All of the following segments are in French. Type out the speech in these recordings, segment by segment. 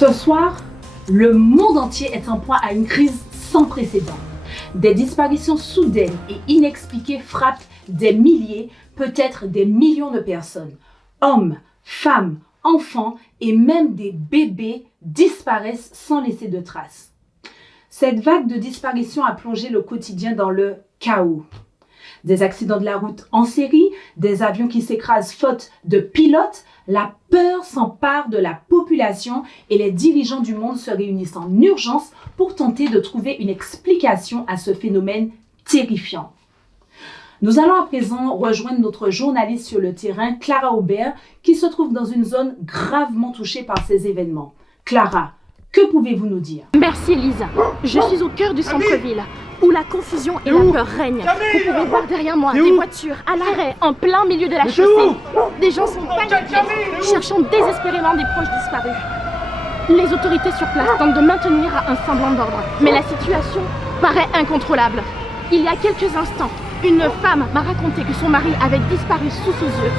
Ce soir, le monde entier est en proie à une crise sans précédent. Des disparitions soudaines et inexpliquées frappent des milliers, peut-être des millions de personnes. Hommes, femmes, enfants et même des bébés disparaissent sans laisser de traces. Cette vague de disparitions a plongé le quotidien dans le chaos. Des accidents de la route en série, des avions qui s'écrasent faute de pilotes, la peur s'empare de la population et les dirigeants du monde se réunissent en urgence pour tenter de trouver une explication à ce phénomène terrifiant. Nous allons à présent rejoindre notre journaliste sur le terrain, Clara Aubert, qui se trouve dans une zone gravement touchée par ces événements. Clara, que pouvez-vous nous dire? Merci Lisa. Je suis au cœur du centre-ville, où la confusion et la peur règnent. Vous pouvez voir derrière moi des voitures à l'arrêt, en plein milieu de la chaussée. Des gens sont paniqués, cherchant désespérément des proches disparus. Les autorités sur place tentent de maintenir un semblant d'ordre, mais la situation paraît incontrôlable. Il y a quelques instants, une femme m'a raconté que son mari avait disparu sous ses yeux,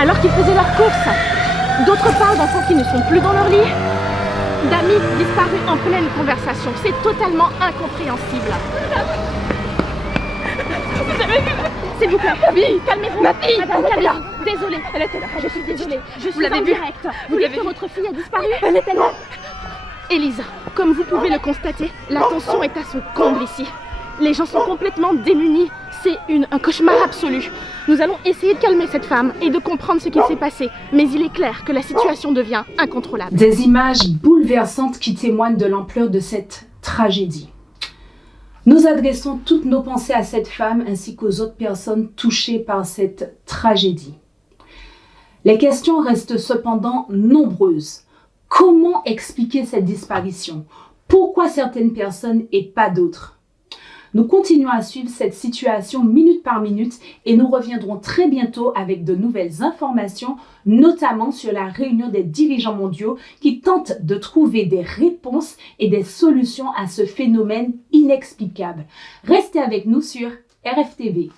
alors qu'ils faisaient leurs courses. D'autres parlent d'enfants qui ne sont plus dans leur lit, d'amis disparus en pleine conversation. C'est totalement incompréhensible. Vous avez vu? S'il vous plaît, calmez-vous. Ma fille, madame, calmez-vous. Désolée, elle était là. Je suis désolée. Je suis en direct. Vous l'avez vu? Votre fille a disparu? Elle était là. Elisa, comme vous pouvez le constater, la tension est à son comble ici. Les gens sont complètement démunis. C'est un cauchemar absolu. Nous allons essayer de calmer cette femme et de comprendre ce qui s'est passé. Mais il est clair que la situation devient incontrôlable. Des images bouleversantes qui témoignent de l'ampleur de cette tragédie. Nous adressons toutes nos pensées à cette femme ainsi qu'aux autres personnes touchées par cette tragédie. Les questions restent cependant nombreuses. Comment expliquer cette disparition? Pourquoi certaines personnes et pas d'autres? Nous continuons à suivre cette situation minute par minute et nous reviendrons très bientôt avec de nouvelles informations, notamment sur la réunion des dirigeants mondiaux qui tentent de trouver des réponses et des solutions à ce phénomène inexplicable. Restez avec nous sur RFTV.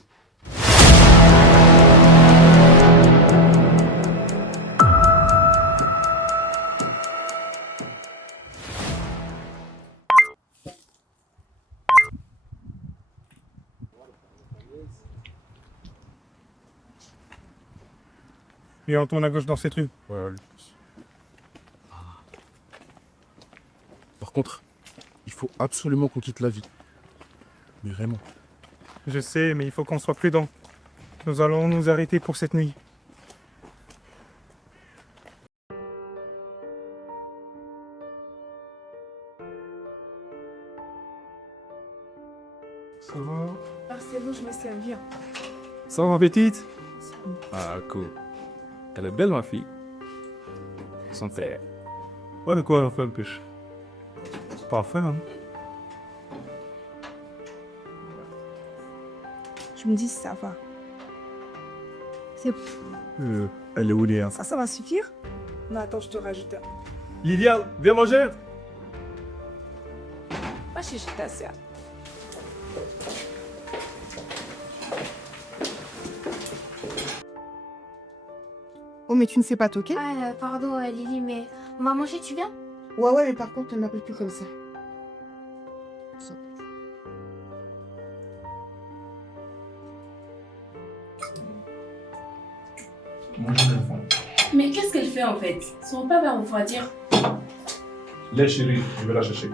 Et on tourne à gauche dans cette rue. Ouais, par contre, il faut absolument qu'on quitte la ville. Mais vraiment. Je sais, mais il faut qu'on soit prudent. Nous allons nous arrêter pour cette nuit. Ça va? Ah, c'est bon, je me sers bien. Ça va, petite? Ah, cool. Elle est belle, ma fille. Santé. Ouais, mais quoi, on fait un pêche? Parfait, hein? Je me dis, ça va. C'est... Elle est où, Léa? Ça va suffire? Non, attends, je te rajoute un. Liliane, viens manger! Va chercher ta soeur. Oh, mais tu ne sais pas toquer? Ah, pardon, Lily, mais on va manger, tu viens? Ouais, mais par contre, ne m'appelle plus comme ça. Mais qu'est-ce qu'elle fait en fait? Son papa va refroidir. Laisse chérie, je vais la chercher.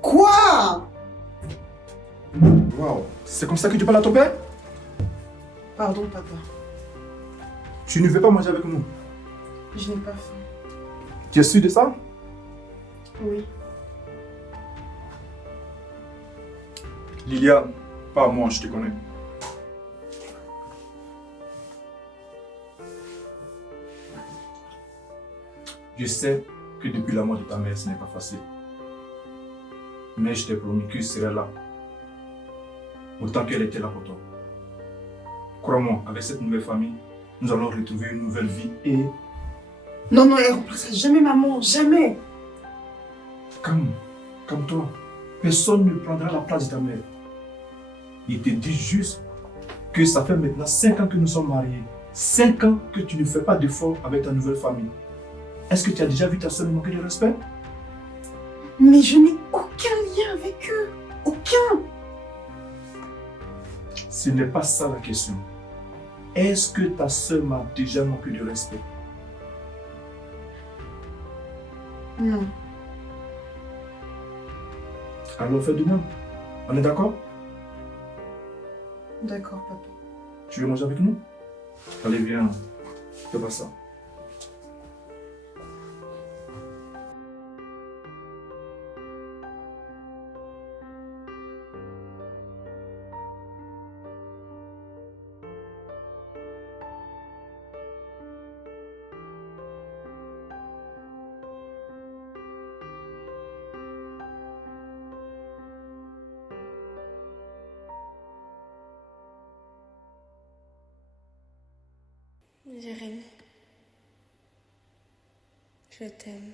Quoi? Waouh, c'est comme ça que tu parles à ton père? Pardon, papa. Tu ne veux pas manger avec nous? Je n'ai pas faim. Tu es sûr de ça? Oui. Lilia, pas moi, je te connais. Je sais que depuis la mort de ta mère, ce n'est pas facile. Mais je t'ai promis que je serai là. Autant qu'elle était là pour toi. Crois-moi, avec cette nouvelle famille, nous allons retrouver une nouvelle vie et... Non, elle remplacera jamais maman, jamais. Calme-toi. Personne ne prendra la place de ta mère. Il te dit juste que ça fait maintenant 5 ans que nous sommes mariés. 5 ans que tu ne fais pas d'efforts avec ta nouvelle famille. Est-ce que tu as déjà vu ta sœur me manquer de respect? Mais je n'ai aucun lien avec eux. Aucun. Ce n'est pas ça la question. Est-ce que ta sœur m'a déjà manqué de respect? Non. Alors fais de même. On est d'accord? D'accord, papa. Tu veux manger avec nous? Allez, viens. Fais pas ça. Jérémy, je t'aime.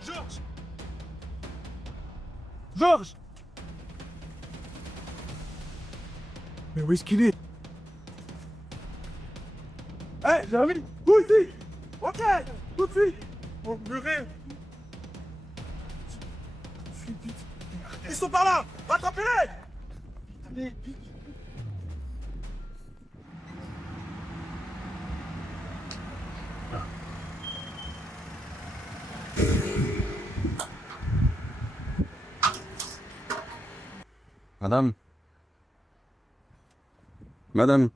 Georges! Georges! Mais où est-ce qu'il est? Hé, Jérémy! Vous ici! Ok! Tout de suite! Oh, muré! Ils sont par là! Rattrapez-les! Allez, vite! Madame? Madame?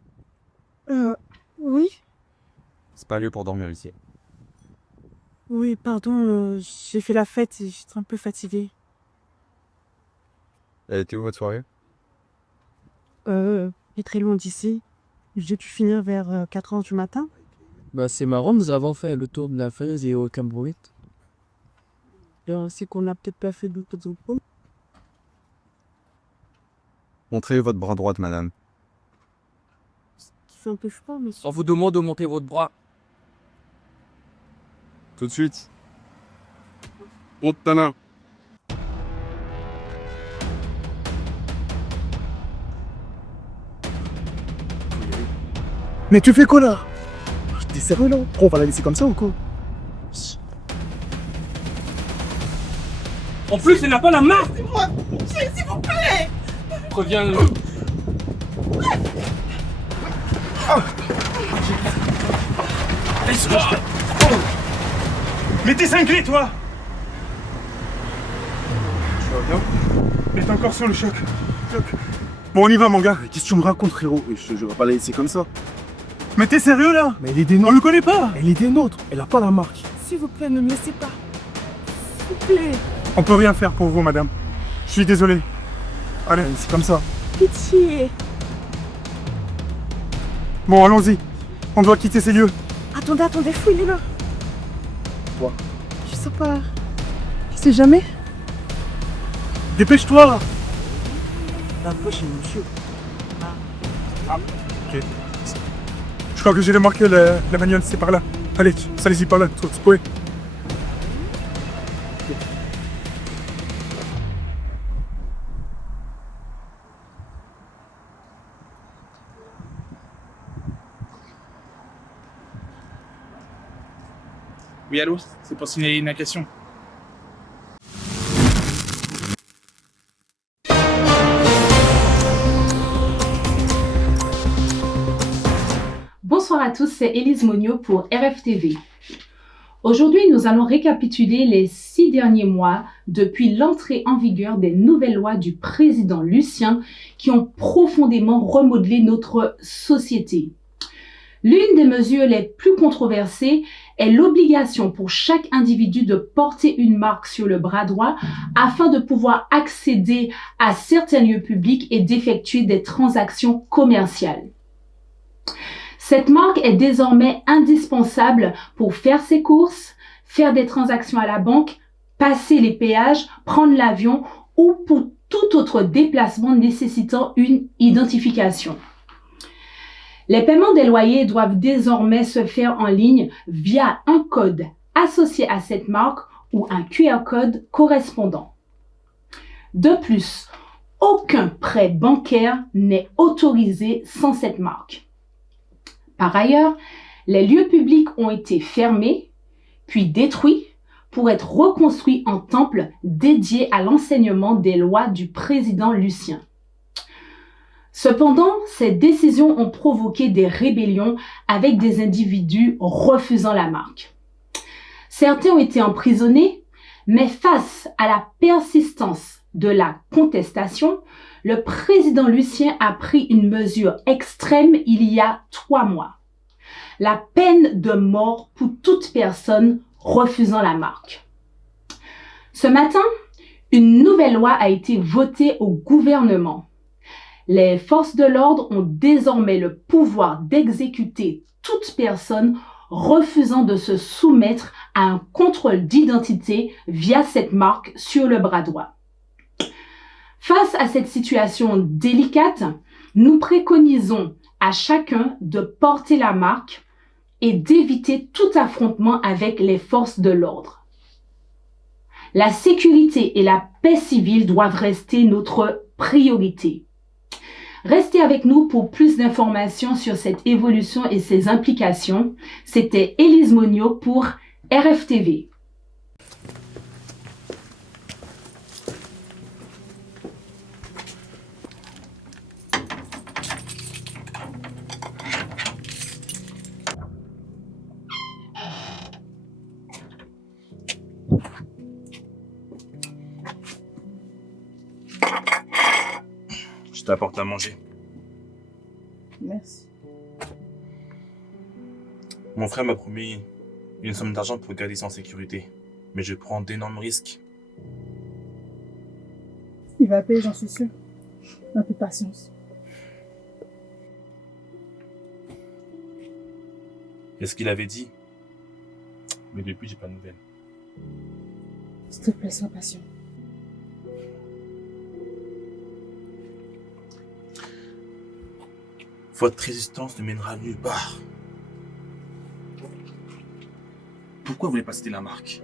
Oui? C'est pas lieu pour dormir ici. Oui, pardon, j'ai fait la fête et j'étais un peu fatiguée. Elle était où votre soirée? Pas très loin d'ici. J'ai pu finir vers 4h du matin. Bah c'est marrant, nous avons fait le tour de la falaise et au Cambrouit. C'est qu'on n'a peut-être pas fait d'autres points. Montrez votre bras droit, madame. Il fait un peu froid, mais... On vous demande de montrer votre bras. Tout de suite. Monte ta main. Mais tu fais quoi là? T'es sérieux là? On va la laisser comme ça ou quoi? En plus, elle n'a pas la main. S'il vous plaît. Reviens. Mais t'es cinglé toi! Tu vas bien? Elle est encore sur le choc. Bon, on y va mon gars. Qu'est-ce que tu me racontes frérot? Je vais pas la laisser comme ça. Mais t'es sérieux là? Mais elle est des nôtres. On le connaît pas. Elle est des nôtres. Elle a pas la marque. S'il vous plaît, ne me laissez pas. S'il vous plaît. On peut rien faire pour vous madame. Je suis désolé. Allez, c'est comme ça. Pitié. Bon, allons-y. On doit quitter ces lieux. Attendez, fouille les mains. Quoi? Je sais pas. Je sais jamais. Dépêche-toi. Moi, j'ai monsieur. Ok. Je crois que j'ai remarqué la bagnole, c'est par là. Allez, allez-y par là, tout spoil. Oui, allô? C'est pour signaler une question. Bonsoir à tous, c'est Élise Monio pour RFTV. Aujourd'hui, nous allons récapituler les 6 derniers mois depuis l'entrée en vigueur des nouvelles lois du président Lucien qui ont profondément remodelé notre société. L'une des mesures les plus controversées est l'obligation pour chaque individu de porter une marque sur le bras droit afin de pouvoir accéder à certains lieux publics et d'effectuer des transactions commerciales. Cette marque est désormais indispensable pour faire ses courses, faire des transactions à la banque, passer les péages, prendre l'avion ou pour tout autre déplacement nécessitant une identification. Les paiements des loyers doivent désormais se faire en ligne via un code associé à cette marque ou un QR code correspondant. De plus, aucun prêt bancaire n'est autorisé sans cette marque. Par ailleurs, les lieux publics ont été fermés, puis détruits pour être reconstruits en temples dédiés à l'enseignement des lois du président Lucien. Cependant, ces décisions ont provoqué des rébellions avec des individus refusant la marque. Certains ont été emprisonnés, mais face à la persistance de la contestation, le président Lucien a pris une mesure extrême il y a 3 mois. La peine de mort pour toute personne refusant la marque. Ce matin, une nouvelle loi a été votée au gouvernement. Les forces de l'ordre ont désormais le pouvoir d'exécuter toute personne refusant de se soumettre à un contrôle d'identité via cette marque sur le bras droit. Face à cette situation délicate, nous préconisons à chacun de porter la marque et d'éviter tout affrontement avec les forces de l'ordre. La sécurité et la paix civile doivent rester notre priorité. Restez avec nous pour plus d'informations sur cette évolution et ses implications. C'était Élise Monio pour RFTV. Je t'apporte à manger. Merci. Mon frère m'a promis une somme d'argent pour garder ça en sécurité. Mais je prends d'énormes risques. Il va payer, j'en suis sûre. Un peu de patience. C'est ce qu'il avait dit. Mais depuis, j'ai pas de nouvelles. S'il te plaît, sois patient. Votre résistance ne mènera nulle part. Pourquoi vous voulez pas citer la marque?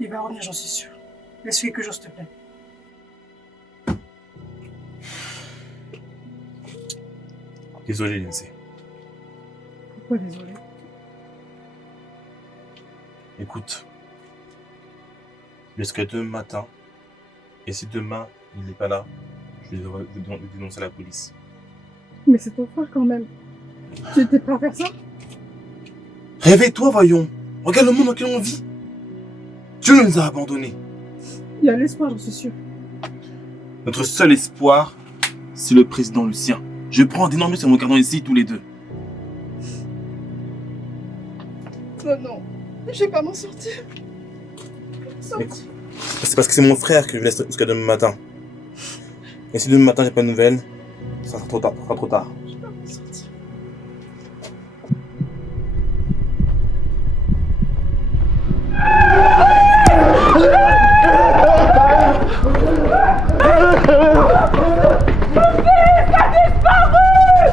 Il va revenir, j'en suis sûre. Laisse-lui que j'ose, s'il te plaît. Désolé, Lindsay. Pourquoi désolé? Écoute. Jusqu'à demain matin. Et si demain, il n'est pas là, je vais vous dénoncer à la police. Mais c'est ton frère quand même. Tu étais prêt à faire ça? Réveille-toi, voyons. Regarde le monde dans lequel on vit. Dieu nous a abandonnés. Il y a l'espoir, j'en suis sûre. Notre seul espoir, c'est le président Lucien. Je prends d'énormes risques en me regardant ici tous les deux. Oh non, je vais pas m'en sortir. C'est parce que c'est mon frère que je laisse jusqu'à demain matin. Et si demain matin j'ai pas de nouvelles, ça sera trop tard. Ça sera trop tard. Je vais pas m'en sortir.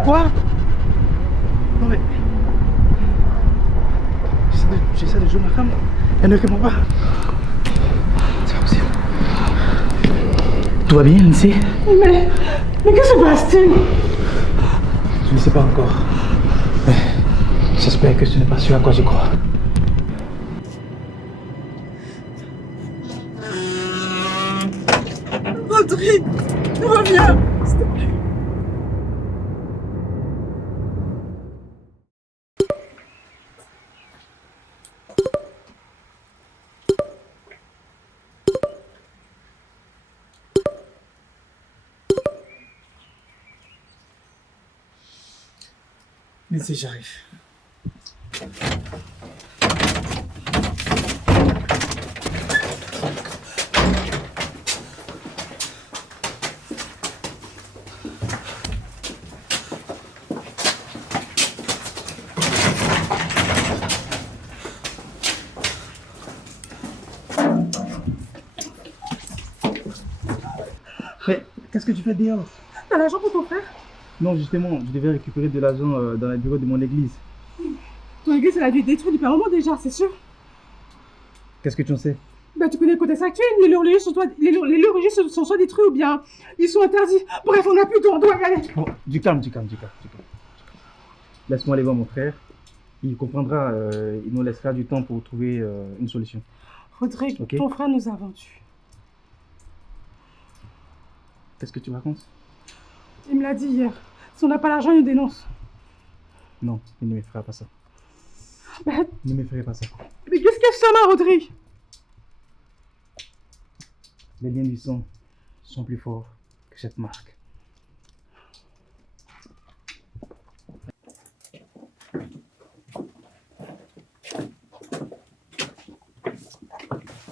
Quoi? Non mais... J'essaie de jouer ma femme. Elle ne répond pas. C'est pas possible. Tout va bien, Lindsay? Mais que se passe-t-il? Je ne sais pas encore. Mais j'espère que ce n'est pas ce à quoi je crois. Audrey, reviens. Mais si j'arrive. Mais Qu'est-ce que tu fais dehors? T'as l'argent pour ton frère? Non, justement, je devais récupérer de l'argent dans le bureau de mon église. Ton église, elle a dû être détruite depuis un moment déjà, c'est sûr. Qu'est-ce que tu en sais? Bah, tu connais le contexte actuel, les lieux sont soit détruits ou bien ils sont interdits. Bref, on n'a plus d'eau, on doit y aller. Bon, du calme. Laisse-moi aller voir mon frère. Il comprendra, il nous laissera du temps pour trouver une solution. Rodrigue, Ok. ton frère nous a vendus. Qu'est-ce que tu racontes? Il me l'a dit hier. Si on n'a pas l'argent, il nous dénonce. Non, il ne me fera pas ça. Bah, Il ne me ferait pas ça. mais qu'est-ce que ça m'a, Rodrigue? Les liens du sang sont plus forts que cette marque.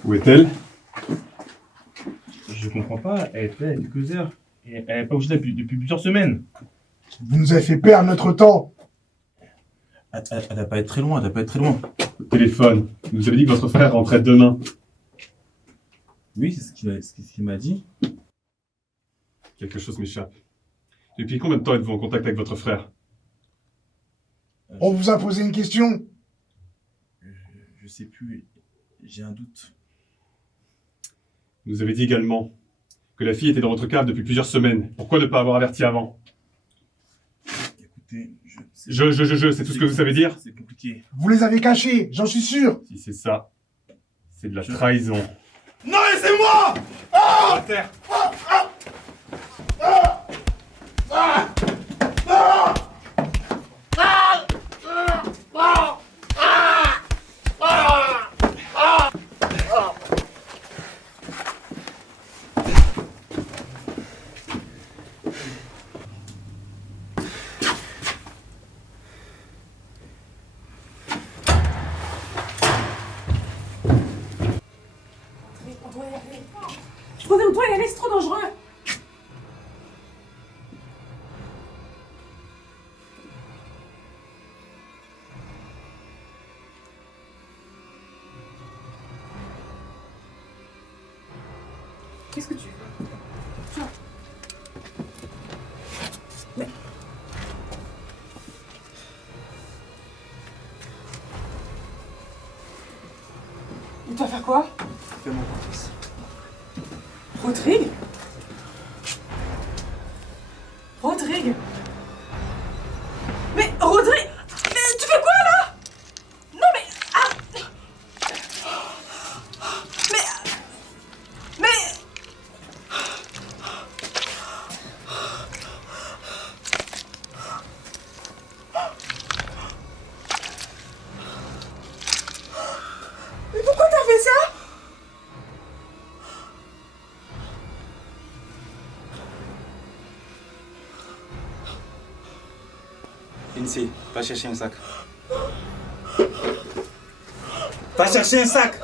Où est-elle? Je comprends pas, elle était là il y a quelques heures. Et elle n'est pas bougé depuis plusieurs semaines. Vous nous avez fait perdre notre temps. Elle doit pas être très loin, Le téléphone. Vous avez dit que votre frère rentrait demain. Oui, c'est ce qu'il m'a dit. Quelque chose m'échappe. Depuis combien de temps êtes-vous en contact avec votre frère? On vous a posé une question. Je sais plus, j'ai un doute. Vous avez dit également que la fille était dans votre cave depuis plusieurs semaines. Pourquoi ne pas avoir averti avant? Écoutez, c'est tout ce que vous savez dire? C'est compliqué. Vous les avez cachés, j'en suis sûr. Si c'est ça, c'est de la trahison. Non, laissez-moi! À terre! Rodrigue, on doit y aller, c'est trop dangereux. Qu'est-ce que tu fais? Tiens. Mais... Il doit faire quoi? Fais mon contexte. Rodrigue? Rodrigue? Mais Rodrigue! Mais tu fais quoi là? Non mais... Ah! Mais... Mais pourquoi t'as fait ça? Lindsay, va chercher un sac. Va chercher un sac!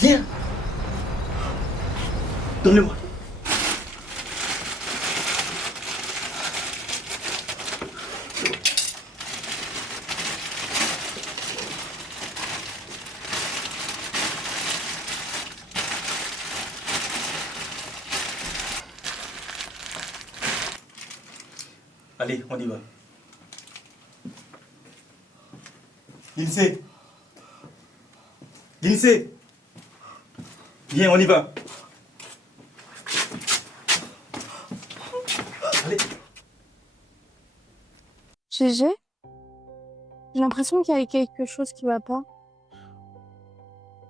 Viens! Donne-le-moi. Allez, on y va. Lindsay! Lindsay! Viens, on y va. Allez. GG? J'ai l'impression qu'il y a quelque chose qui va pas.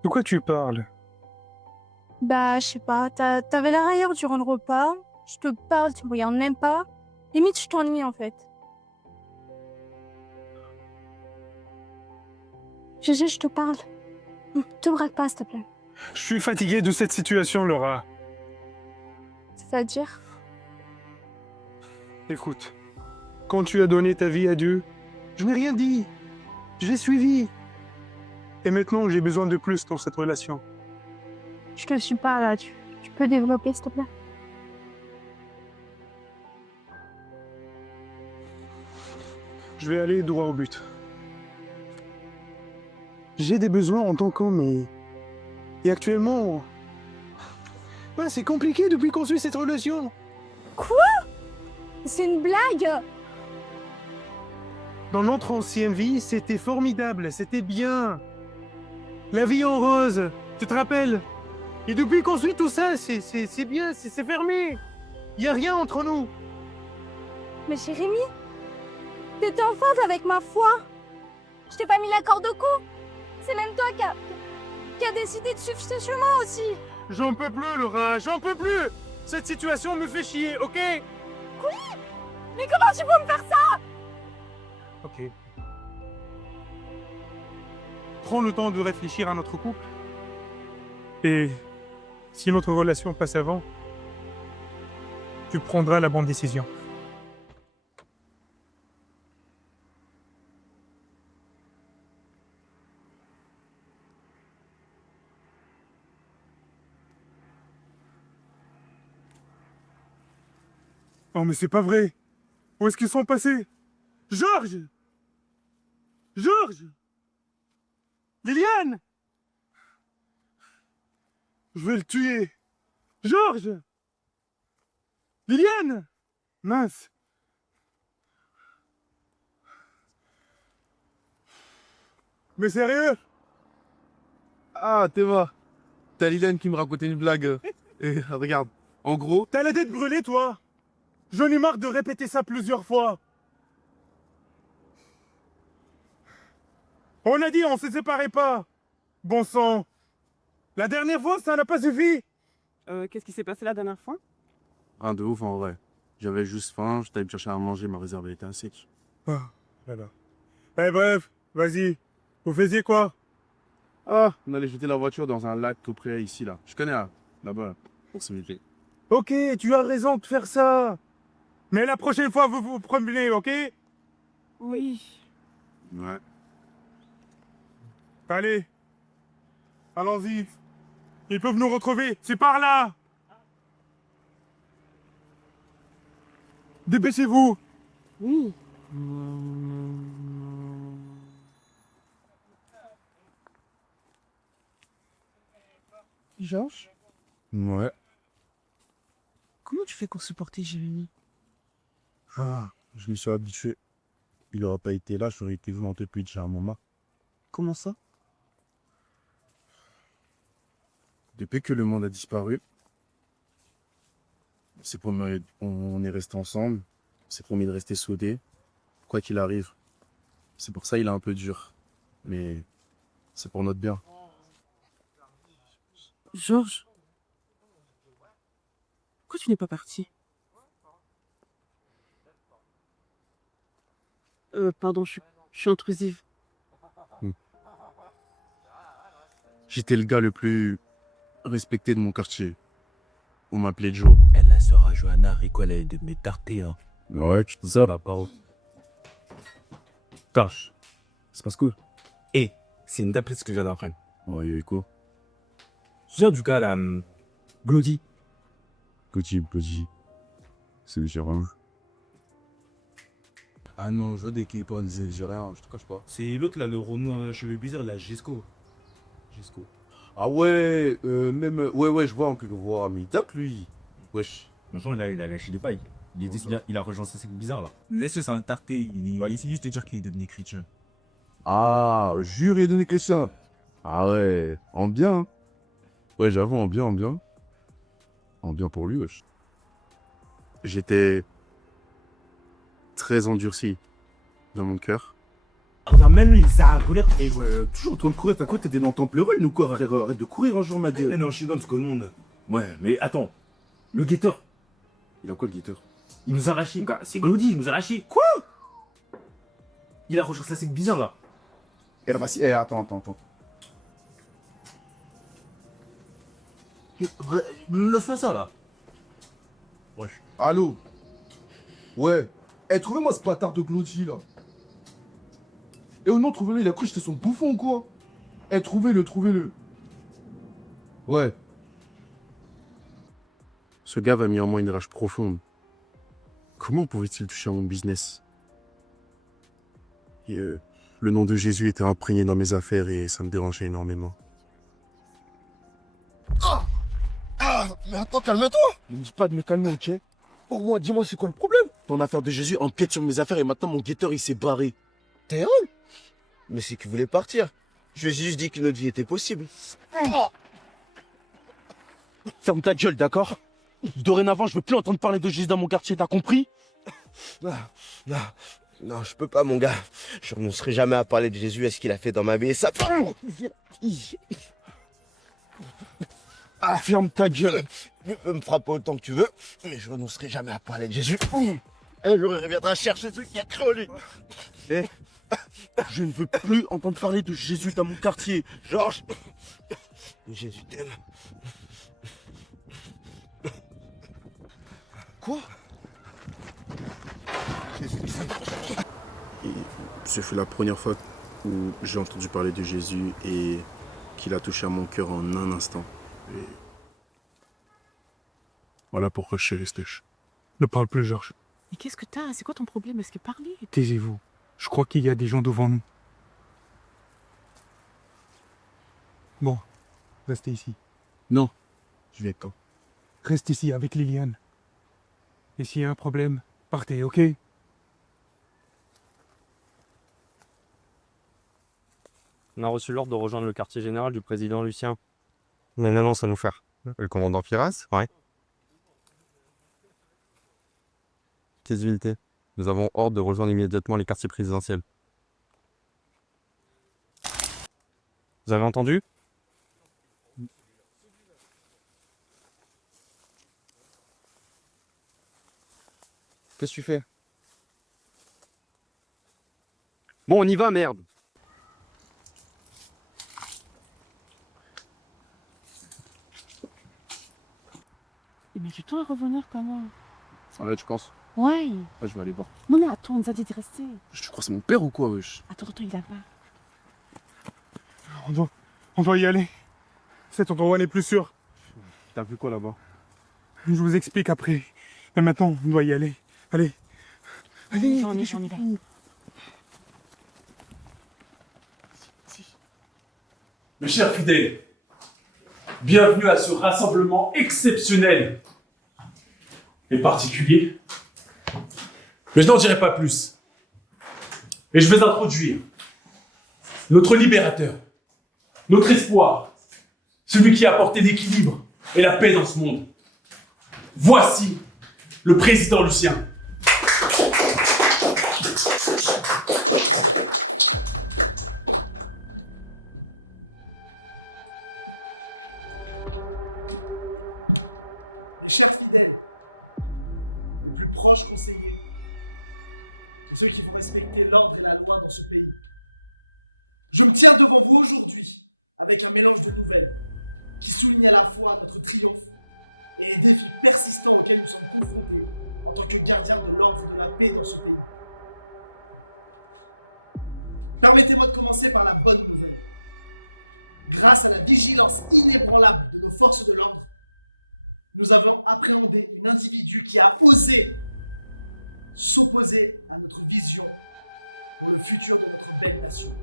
De quoi tu parles? Bah, je sais pas, t'avais l'air ailleurs durant le repas. Je te parle, tu me regardes même pas. Limite, je t'ennuie en fait. GG, je te parle. Te braque pas, s'il te plaît. Je suis fatigué de cette situation, Laura. C'est-à-dire? Écoute, quand tu as donné ta vie à Dieu, je n'ai rien dit. J'ai suivi. Et maintenant, j'ai besoin de plus dans cette relation. Je te suis pas là, tu peux développer, s'il te plaît? Je vais aller droit au but. J'ai des besoins en tant qu'homme et actuellement... Ouais, c'est compliqué depuis qu'on suit cette relation. Quoi? C'est une blague? Dans notre ancienne vie, c'était formidable, c'était bien. La vie en rose, tu te rappelles? Et depuis qu'on suit tout ça, c'est bien, c'est fermé. Il n'y a rien entre nous. Mais Jérémy, t'étais en phase avec ma foi. Je t'ai pas mis la corde au cou. C'est même toi qui a décidé de suivre ce chemin aussi. J'en peux plus, Laura, j'en peux plus. Cette situation me fait chier, ok? Quoi? Mais comment tu peux me faire ça? Ok. Prends le temps de réfléchir à notre couple. Et si notre relation passe avant, tu prendras la bonne décision. Oh mais c'est pas vrai. Où est-ce qu'ils sont passés? Georges! Georges! Liliane! Je vais le tuer. Georges! Liliane! Mince. Mais sérieux? Ah, Théma, t'as Liliane qui me racontait une blague. Et regarde, en gros... T'as la tête brûlée, toi? J'en ai marre de répéter ça plusieurs fois. On a dit on se séparait pas. Bon sang. La dernière fois, ça n'a pas suffi. Qu'est-ce qui s'est passé la dernière fois? Rien de ouf en vrai. J'avais juste faim, j'étais allé me chercher à manger, ma réserve était sec. Ah, voilà. Eh bref, vas-y. Vous faisiez quoi? Ah, on allait jeter la voiture dans un lac tout près ici, là. Je connais, là-bas, pour se mettre. Ok, tu as raison de faire ça. Mais la prochaine fois, vous vous promenez, ok? Oui. Ouais. Allez. Allons-y. Ils peuvent nous retrouver. C'est par là. Dépêchez-vous. Oui. Georges? Ouais. Comment tu fais pour supporter Jérémy? Ah, je m'y suis habitué. Il aurait pas été là, j'aurais été vraiment depuis déjà un moment. Comment ça? Depuis que le monde a disparu, on est resté ensemble, on s'est promis de rester soudés, quoi qu'il arrive. C'est pour ça il est un peu dur, mais c'est pour notre bien. Georges? Pourquoi tu n'es pas parti? Pardon, je suis intrusive. J'étais le gars le plus respecté de mon quartier. On m'appelait Joe. Elle la sœur à Johanna rigolait de me tarter, hein. Ouais, tu sais ça. Va pas. Tâche. C'est pas cool. Et, c'est une d'après ce que je viens d'apprendre. Ouais, il y a quoi? Je viens du gars là, Glody. Glody. C'est le Jérôme. Ah non, je dis qu'il pas j'ai rien, je te cache pas. C'est l'autre là, le Renault cheveux bizarres, là, Gisco. Ah ouais, ouais, je vois en plus le voir, mais il tape lui. Wesh. Maintenant, il a lâché des pailles. Il a rejoint ça, c'est bizarre là. Laisse ça un tarté, il va essayer juste de dire qu'il est devenu chrétien. Ah, jure et donné chrétien. Ah ouais, en bien. Ouais, j'avoue, en bien. En bien pour lui, wesh. J'étais très endurci dans mon cœur. Même lui, ça a courir. Et ouais, toujours en train de courir, t'as quoi? T'étais dans ton pleureul, nous quoi? Arrête de courir un jour, ma Mais non, je suis dans ce qu'on monde. Ouais, mais attends. Le guetteur. Il a quoi le guetteur? Il nous a arraché. C'est Glody, il nous a arraché. Quoi? Il a rejoint ça, c'est bizarre là. Et là, vas-y, attends. Le fais ça là. Wesh. Allô? Ouais. Trouvez-moi ce bâtard de Glody là. Non, trouvez-le, il a cru que j'étais son bouffon ou quoi? Trouvez-le. Ouais. Ce gars va mis en moi une rage profonde. Comment pouvait-il toucher à mon business? Et le nom de Jésus était imprégné dans mes affaires et ça me dérangeait énormément. Mais attends, calme-toi. Ne me dis pas de me calmer, ok? Pour moi, dis-moi, c'est quoi le problème? Ton affaire de Jésus empiète sur mes affaires et maintenant mon guetteur il s'est barré. T'es heureux? Mais c'est qu'il voulait partir. Je lui ai juste dit qu'une autre vie était possible. Ferme ta gueule, d'accord? Dorénavant, je veux plus entendre parler de Jésus dans mon quartier, t'as compris? Non, je peux pas, mon gars. Je renoncerai jamais à parler de Jésus et ce qu'il a fait dans ma vie et ça... Ferme ta gueule. Tu peux me frapper autant que tu veux, mais je renoncerai jamais à parler de Jésus. Un jour, il reviendra chercher ceux qui a cru en lui. Je ne veux plus entendre parler de Jésus dans mon quartier. Georges, Jésus t'aime. Quoi? Ce fut la première fois où j'ai entendu parler de Jésus et qu'il a touché à mon cœur en un instant. Et voilà pourquoi je suis resté. Ne parle plus, Georges. Mais qu'est-ce que t'as? C'est quoi ton problème? Est-ce que parler? Taisez-vous. Je crois qu'il y a des gens devant nous. Bon, restez ici. Non, je viens quand? Reste ici avec Liliane. Et s'il y a un problème, partez, ok? On a reçu l'ordre de rejoindre le quartier général du président Lucien. On a une annonce à nous faire. Le commandant Firas? Ouais. Pièce d'unité. Nous avons ordre de rejoindre immédiatement les quartiers présidentiels. Vous avez entendu? Qu'est-ce que tu fais? Bon, on y va, merde! Il met du temps à revenir quand même. Ah là, tu penses? Ouais. Ouais, je vais aller voir. Non mais attends, on nous a dit de rester. Je crois que c'est mon père ou quoi, wesh? Attends, il a pas. On doit y aller. Cet endroit n'est plus sûr. T'as vu quoi là-bas? Je vous explique après. Mais maintenant, on doit y aller. Allez. Allez, on y va. Mes chers fidèles, bienvenue à ce rassemblement exceptionnel et particulier. Mais je n'en dirai pas plus. Et je vais introduire notre libérateur, notre espoir, celui qui a apporté l'équilibre et la paix dans ce monde. Voici le président Lucien. Mes chers fidèles, les plus proches conseillers, et ceux qui vont respecter l'ordre et la loi dans ce pays, je me tiens devant vous aujourd'hui avec un mélange de nouvelles qui souligne à la fois notre triomphe et les défis persistants auxquels nous sommes confrontés en tant que gardiens de l'ordre et de la paix dans ce pays. Permettez-moi de commencer par la bonne nouvelle. Grâce à la vigilance inébranlable de nos forces de l'ordre, nous avons appréhendé un individu qui a osé s'opposer à notre vision pour le futur de notre belle nation.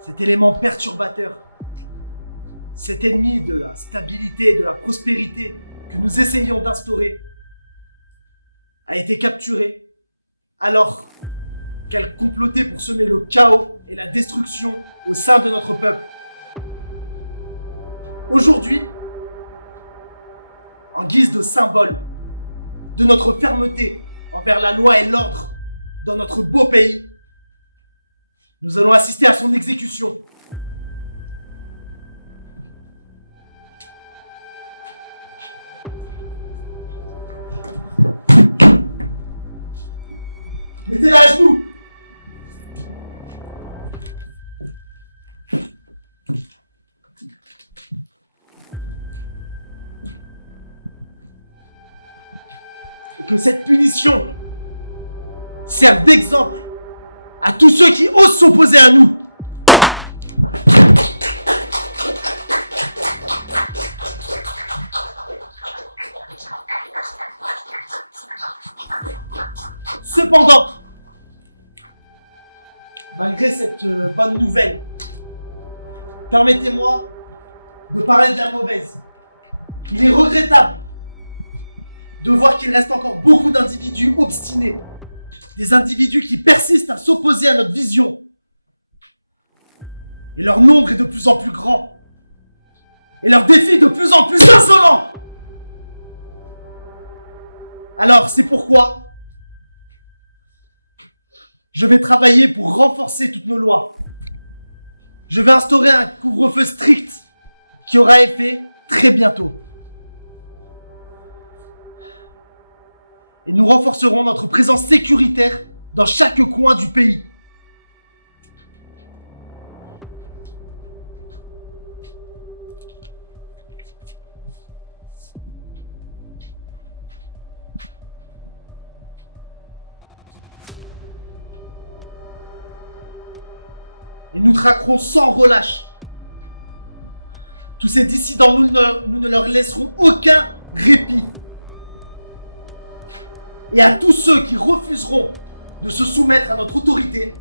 Cet élément perturbateur, cet ennemi de la stabilité et de la prospérité que nous essayons d'instaurer, a été capturé alors qu'elle complotait pour semer le chaos et la destruction au sein de notre peuple. Aujourd'hui, en guise de symbole de notre fermeté envers la loi et l'ordre dans notre beau pays, nous allons assister à son exécution. Mettez-la à genoux! Et que cette punition serve d'exemple à tous ceux qui osent s'opposer à nous. Cependant, malgré cette bonne nouvelle, permettez-moi de parler de la mauvaise. Il est regrettable de voir qu'il reste encore beaucoup d'individus obstinés, des individus qui persistent à s'opposer à notre vision. Et leur nombre est de plus en plus grand. Et leurs défis de plus en plus insolents. Alors, c'est pourquoi je vais travailler pour renforcer toutes nos lois. Je vais instaurer un couvre-feu strict qui aura effet très bientôt. Et nous renforcerons notre présence sécuritaire dans chaque coin du pays. Et nous traquerons sans relâche tous ces dissidents. Nous ne leur laisserons aucun répit. Et à tous ceux qui refuseront de se soumettre à notre autorité,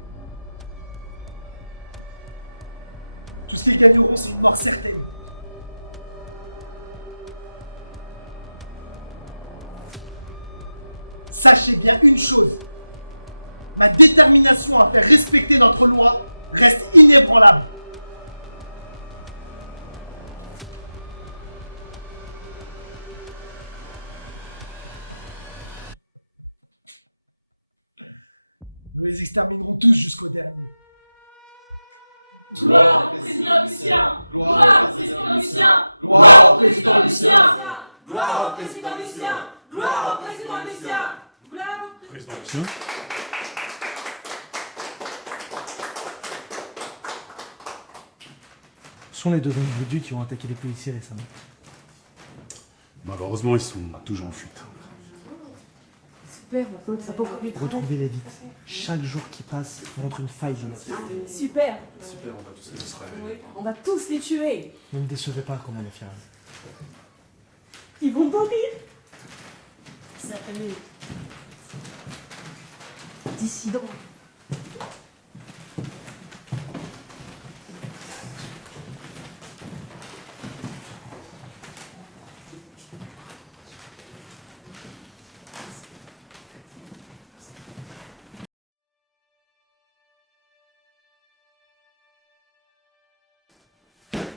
tout ce qu'ils gagneront, c'est une mort certaine. Sachez bien une chose, ma détermination à faire respecter notre loi reste inébranlable. Nous les exterminerons tous jusqu'au dernier. Gloire au président Lucien! Gloire au président Lucien! Gloire au président Lucien! Gloire au président Lucien! Gloire au président Lucien! Gloire au président Lucien! Ce sont les deux individus qui ont attaqué les policiers récemment. Malheureusement, ils sont toujours en fuite. Super, ça peut plus. Retrouvez-les vite. Chaque jour qui passe montre une faille de notre. Super. Super, on va tous les distraire. On va tous les tuer. Ne me décevez pas comme on est fiers. Ils vont mourir. Sérieux. Dissident.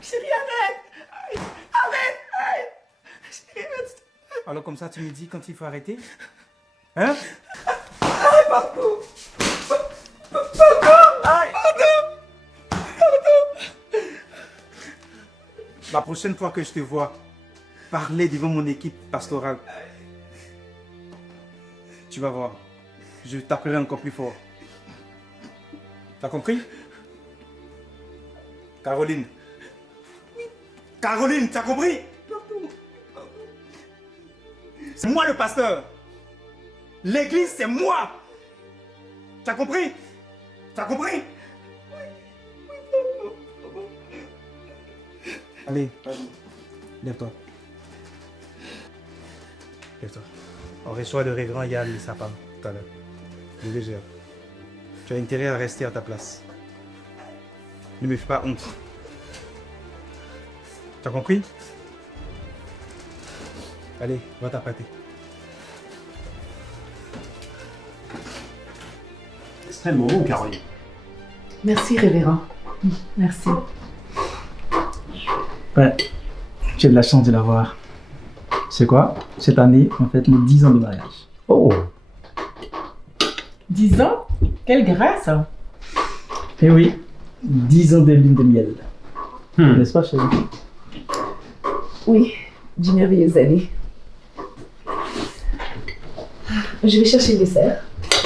Chérie, arrête! Arrête! Chérie, arrête! Alors comme ça, tu me dis quand il faut arrêter? Hein? Arrête, pardon! La prochaine fois que je te vois parler devant mon équipe pastorale, tu vas voir, je t'appellerai encore plus fort. T'as compris? Caroline. Caroline, t'as compris? C'est moi le pasteur. L'église, c'est moi. T'as compris? T'as compris? Allez, lève-toi. Lève-toi. On reçoit le révérend Yann et sa femme tout à l'heure. Le légère. Tu as intérêt à rester à ta place. Ne me fais pas honte. T'as compris? Allez, va t'apprêter. Extrêmement bon, Caroline. Merci, révérend. Merci. Ouais, j'ai de la chance de l'avoir. C'est quoi? Cette année, on fête nos 10 ans de mariage. Oh! 10 ans? Quelle grâce! Eh oui, 10 ans de lune de miel. N'est-ce pas, chérie? Oui, 10 merveilleuses années. Je vais chercher le dessert.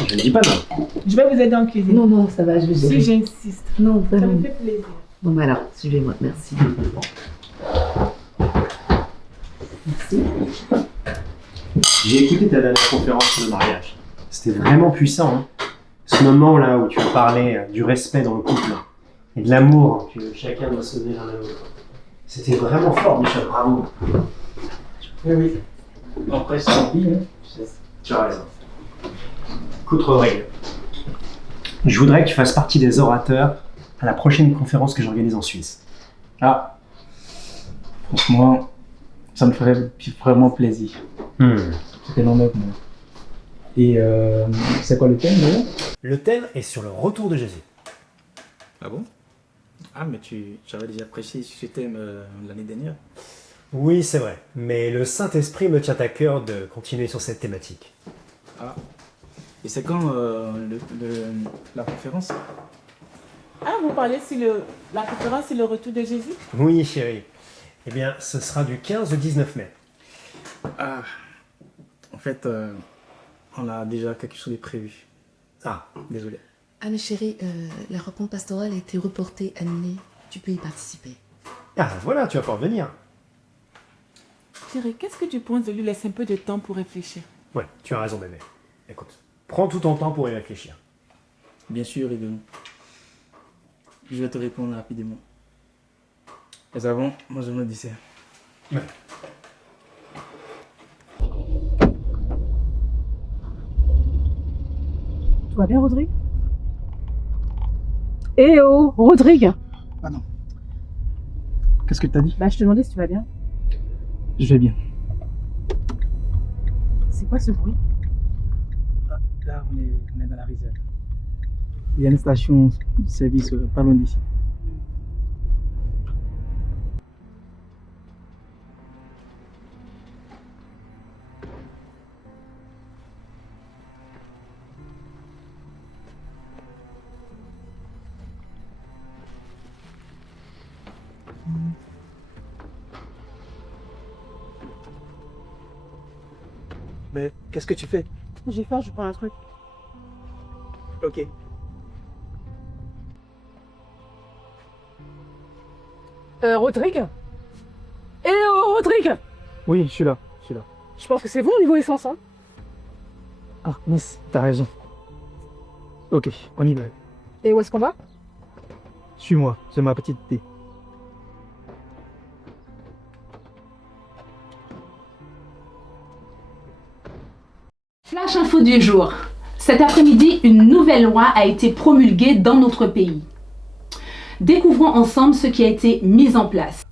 Je ne dis pas non. Je vais vous aider en cuisine. Non, non, ça va, je vais gérer. Si j'insiste. Non, vraiment. Ça me fait plaisir. Bon, bah alors, suivez-moi, merci. Merci. J'ai écouté ta dernière conférence sur le mariage. C'était vraiment puissant, hein. Ce moment-là où tu as parlé du respect dans le couple et de l'amour que chacun doit se donner l'un à l'autre. C'était vraiment fort, Michel, bravo. Oui, oui. Après, c'est tant pis, hein. Tu as raison. Écoute, Rodrigue, je voudrais que tu fasses partie des orateurs à la prochaine conférence que j'organise en Suisse. Ah, franchement, ça me ferait vraiment plaisir. C'est énorme pour moi. Et c'est quoi le thème d'ailleurs? Le thème est sur le retour de Jésus. Ah bon? Ah, mais j'avais déjà prêché sur ce thème l'année dernière. Oui, c'est vrai, mais le Saint-Esprit me tient à cœur de continuer sur cette thématique. Ah, et c'est quand la conférence? Ah, vous parlez sur la conférence sur le retour de Jésus? Oui, chérie. Eh bien, ce sera du 15 au 19 mai. Ah, en fait, on a déjà quelque chose de prévu. Ah, désolé. Anne chérie, la rencontre pastorale a été reportée, annulée. Tu peux y participer. Ah, voilà, tu vas pouvoir venir. Chérie, qu'est-ce que tu penses de lui laisser un peu de temps pour réfléchir? Ouais, tu as raison, bébé. Écoute, prends tout ton temps pour y réfléchir. Bien sûr, Edo. Je vais te répondre rapidement. Mais avant, moi je me disais. Ouais. Tout va bien, Rodrigue? Eh oh, Rodrigue! Ah non. Qu'est-ce que t'as dit? Bah, je te demandais si tu vas bien. Je vais bien. C'est quoi ce bruit? Ah, là, on est dans la réserve. Il y a une station de service pas loin d'ici. Mais qu'est-ce que tu fais? J'ai faim, je prends un truc. Ok. Rodrigue? Eh oh, Rodrigue! Oui, je suis là. Je pense que c'est bon au niveau essence, hein? Ah, mince, t'as raison. Ok, on y va. Et où est-ce qu'on va? Suis-moi, c'est ma petite idée. Flash info du jour. Cet après-midi, une nouvelle loi a été promulguée dans notre pays. Découvrons ensemble ce qui a été mis en place.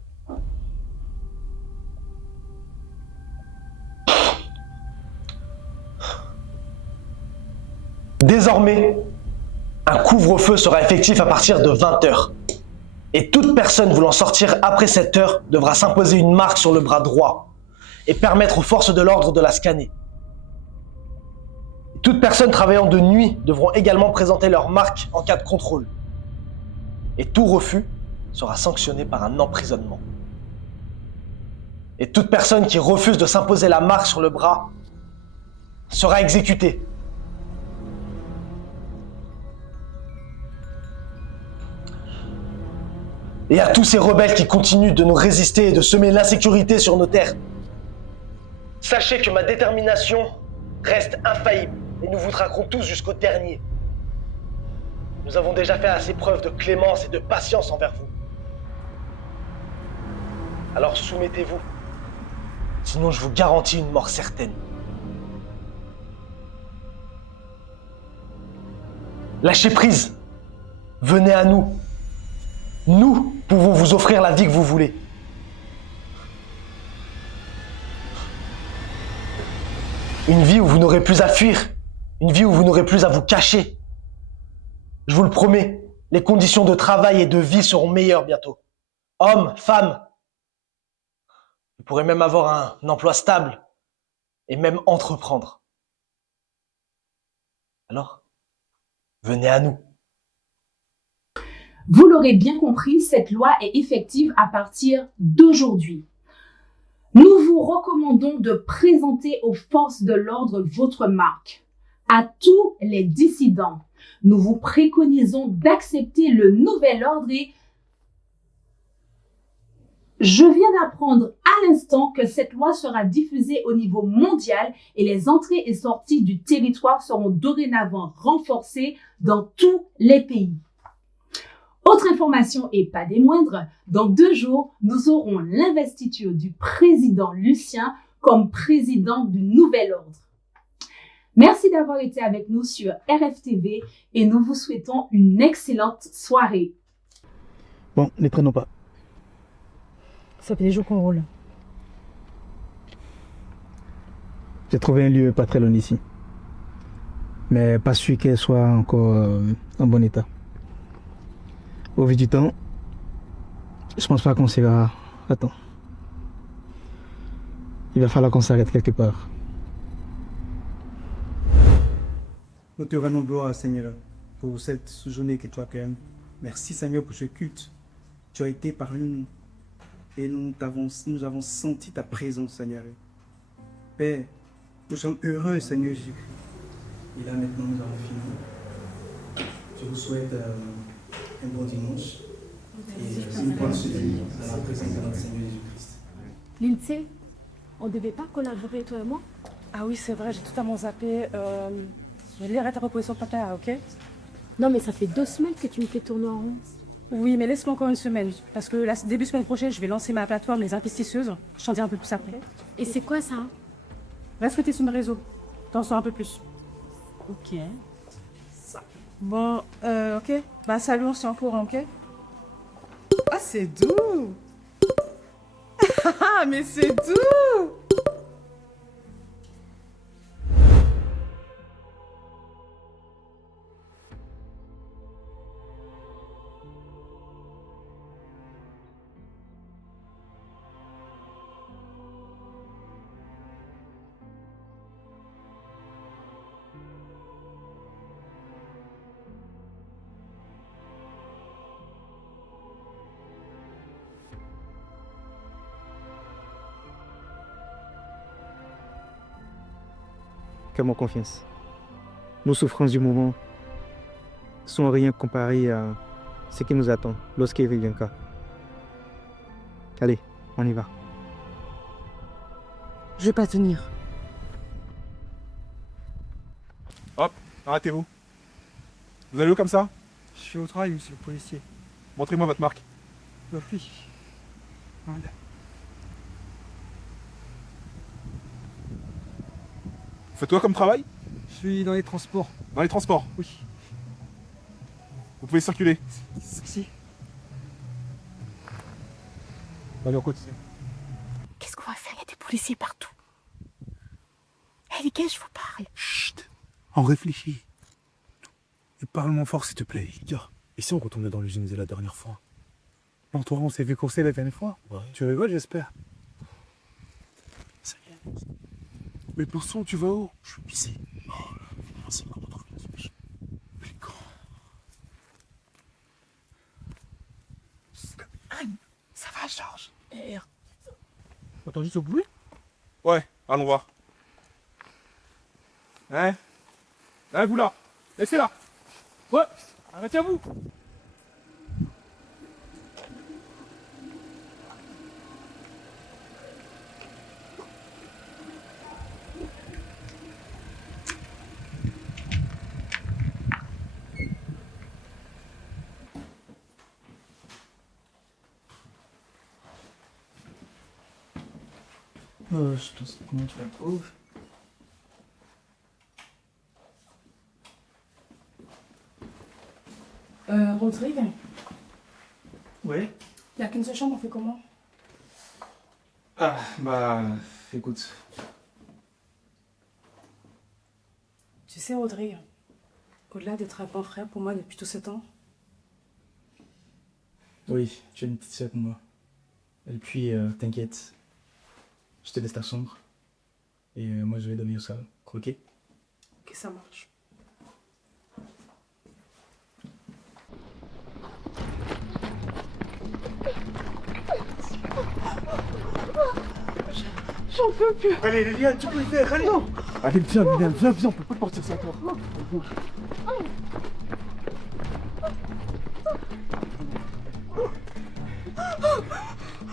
Vous l'aurez bien compris, cette loi est effective à partir d'aujourd'hui. Nous vous recommandons de présenter aux forces de l'ordre votre marque. À tous les dissidents, nous vous préconisons d'accepter le nouvel ordre et je viens d'apprendre à l'instant que cette loi sera diffusée au niveau mondial et les entrées et sorties du territoire seront dorénavant renforcées dans tous les pays. Autre information et pas des moindres, dans 2 jours, nous aurons l'investiture du président Lucien comme président du nouvel ordre. Merci d'avoir été avec nous sur RFTV et nous vous souhaitons une excellente soirée. Bon, ne traînons pas. Ça fait des jours qu'on roule. J'ai trouvé un lieu pas très loin d'ici. Mais pas sûr qu'elle soit encore en bon état. Au vu du temps, je pense pas qu'on s'ira. Attends. Il va falloir qu'on s'arrête quelque part. Nous te rendons gloire, Seigneur, pour cette journée que tu as créée. Merci, Seigneur, pour ce culte. Tu as été parmi nous et nous avons senti ta présence, Seigneur. Père, nous sommes heureux, Seigneur Jésus. Il a maintenant nous avons fini. Je vous souhaite un bon dimanche. Et la présence de notre Seigneur Jésus-Christ. Lindsay, on devait pas collaborer, toi et moi? Ah oui, c'est vrai, j'ai totalement zappé. Je vais arrêter ta proposition plus tard, ok? Non, mais ça fait 2 semaines que tu me fais tourner en rond. Oui, mais laisse-moi encore une semaine. Parce que là, début semaine prochaine, je vais lancer ma plateforme Les Investisseuses. Je t'en dirai un peu plus après. Et c'est quoi ça? Reste côté sur mes réseaux. T'en sors un peu plus. Ok. Bon, ok. Bah, salut, on se tient au courant, ok? Ah, c'est doux! Ah, mais c'est doux! Fais-moi confiance. Nos souffrances du moment sont rien comparées à ce qui nous attend lorsqu'il arrive un cas. Allez, on y va. Je vais pas tenir. Hop, arrêtez-vous. Vous allez où comme ça? Je suis au travail, monsieur le policier. Montrez-moi votre marque. Oui. Voilà. Vous faites quoi comme travail? Je suis dans les transports. Dans les transports? Oui. Vous pouvez circuler. Si. Allez, on continue. Qu'est-ce qu'on va faire? Il y a des policiers partout. Hé les gars, je vous parle. Chut. On réfléchit. Et parle-moi fort s'il te plaît. Et si on retournait dans l'usine de la dernière fois? Non, toi, on s'est vu courser la dernière fois. Ouais. Tu rigoles, j'espère. Ça y est. Mais pour son, tu vas où? Je vais pisser. Oh, c'est pas trop bien. Ça va, Georges? Attends juste au bruit? Ouais, allons voir. Hein? Hein, vous là? Laissez là! Ouais, arrêtez-vous! Je pense comment tu la trouves. Rodrigue, Ouais. il n'y a qu'une seule chambre, on fait comment? Ah, bah, écoute. Tu sais, Rodrigue, au-delà d'être un bon frère pour moi depuis tout ce temps, Oui, tu as une petite sœur pour moi. Et puis, t'inquiète. Je te laisse ta chambre. Et moi, je vais dormir au salon. Ok? ok, ça marche. J'en peux plus. Allez, Liliane, tu peux le faire, allez! Non. Allez, viens, Liliane, viens, on peut pas partir sans toi.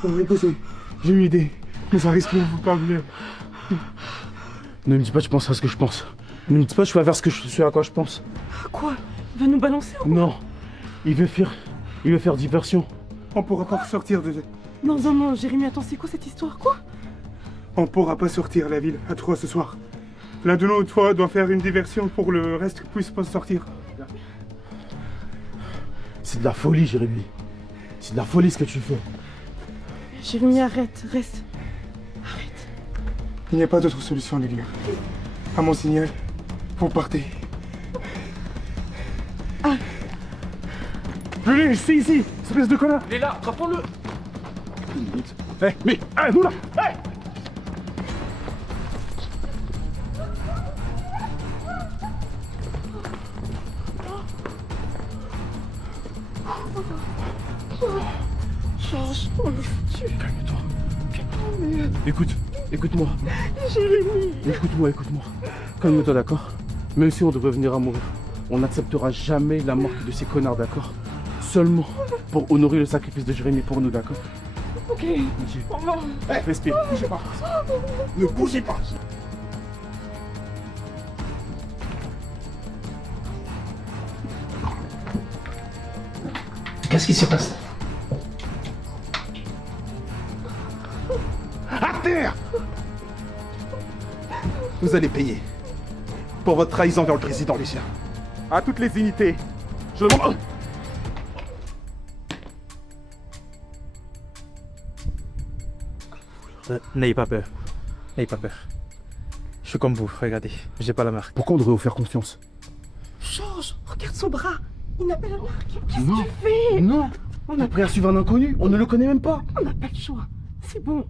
Non, écoutez, j'ai une idée, mais ça risque de vous pas venir. Ne me dis pas que tu penses à ce que je pense. Ne me dis pas que tu vas faire ce à quoi je pense. Quoi? Il va nous balancer ou... Non, il veut faire diversion. On pourra pas sortir de... Non, non, non, Jérémy, attends, c'est quoi cette histoire? Quoi? On pourra pas sortir la ville à 3 ce soir. L'un de nous, toi, doit faire une diversion pour le reste puisse pas sortir. C'est de la folie, Jérémy. C'est de la folie ce que tu fais. Jérémy, arrête, reste. Il n'y a pas d'autre solution, Lilia. À mon signal, vous partez. Ah. Julie, je suis ici, espèce de connard. Il est là, rattrape-le. Hé, mais, nous là. Hé. Georges, on le tue. Écoute-moi. Jérémy. Écoute-moi. Calme-toi, d'accord? Même si on devait venir à mourir, on n'acceptera jamais la mort de ces connards, d'accord? Seulement pour honorer le sacrifice de Jérémy pour nous, d'accord? Ok. Au revoir. Respire, ne bougez pas. Ne bougez pas. Qu'est-ce qui s'est passé? À terre! Vous allez payer pour votre trahison vers le président Lucien. À toutes les unités, je demande... N'ayez pas peur. N'ayez pas peur. Je suis comme vous, regardez, j'ai pas la marque. Pourquoi on devrait vous faire confiance? Georges, regarde son bras. Il n'a pas la marque. Qu'est-ce que tu fais? Non. On est prêt à suivre un inconnu, on ne le connaît même pas. On n'a pas le choix. C'est bon.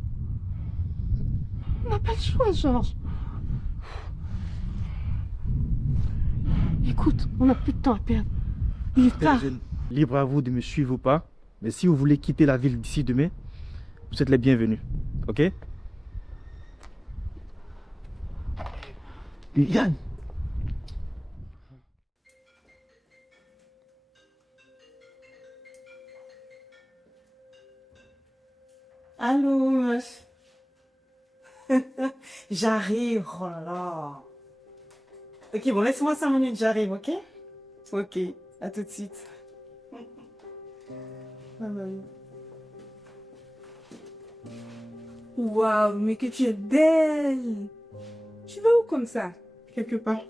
On n'a pas le choix, Georges. Écoute, on n'a plus de temps à perdre. Il est tard. Libre à vous de me suivre ou pas, mais si vous voulez quitter la ville d'ici demain, vous êtes les bienvenus, ok? Yann. Allô, meuf. J'arrive, oh là là. Ok, bon, laisse-moi 5 minutes, j'arrive, ok? Ok, à tout de suite. Bye bye. Waouh, mais que tu es belle. Tu vas où comme ça? Quelque part.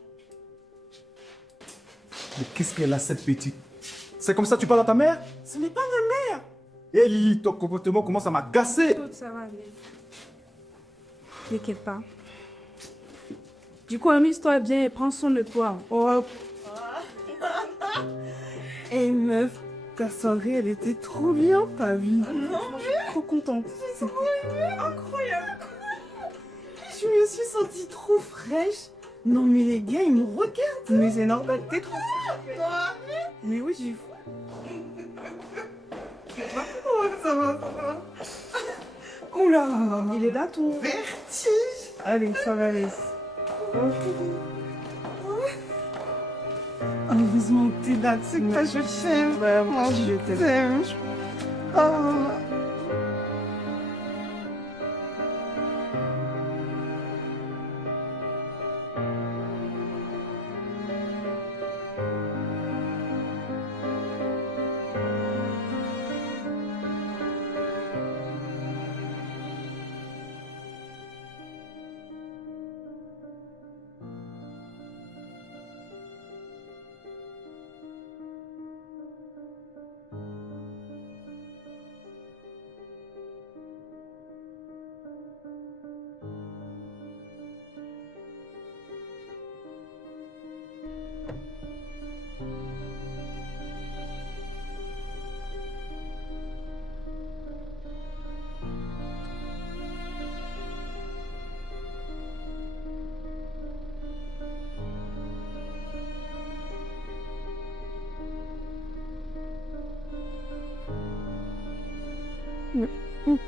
Mais qu'est-ce qu'elle a cette petite? C'est comme ça que tu parles à ta mère? Ce n'est pas ma mère. Eh Lily, ton comportement commence à m'agacer. Ça va aller. T'inquiète pas. Du coup, amuse-toi bien et prends soin de toi. Oh. Hey meuf, ta soirée, elle était trop bien, t'as vu? Non, je suis trop contente. C'était incroyable. Je me suis sentie trop fraîche. Non mais les gars, ils me regardent. Mais c'est normal, t'es trop fraîche. Mais oui, j'ai... Ça va. Oula, il est là ton vertige. Allez, ça va aller. Heureusement que t'es là, tu sais que je t'aime. Vraiment, je t'aime. Oh.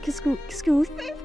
Qu'est-ce que vous faites?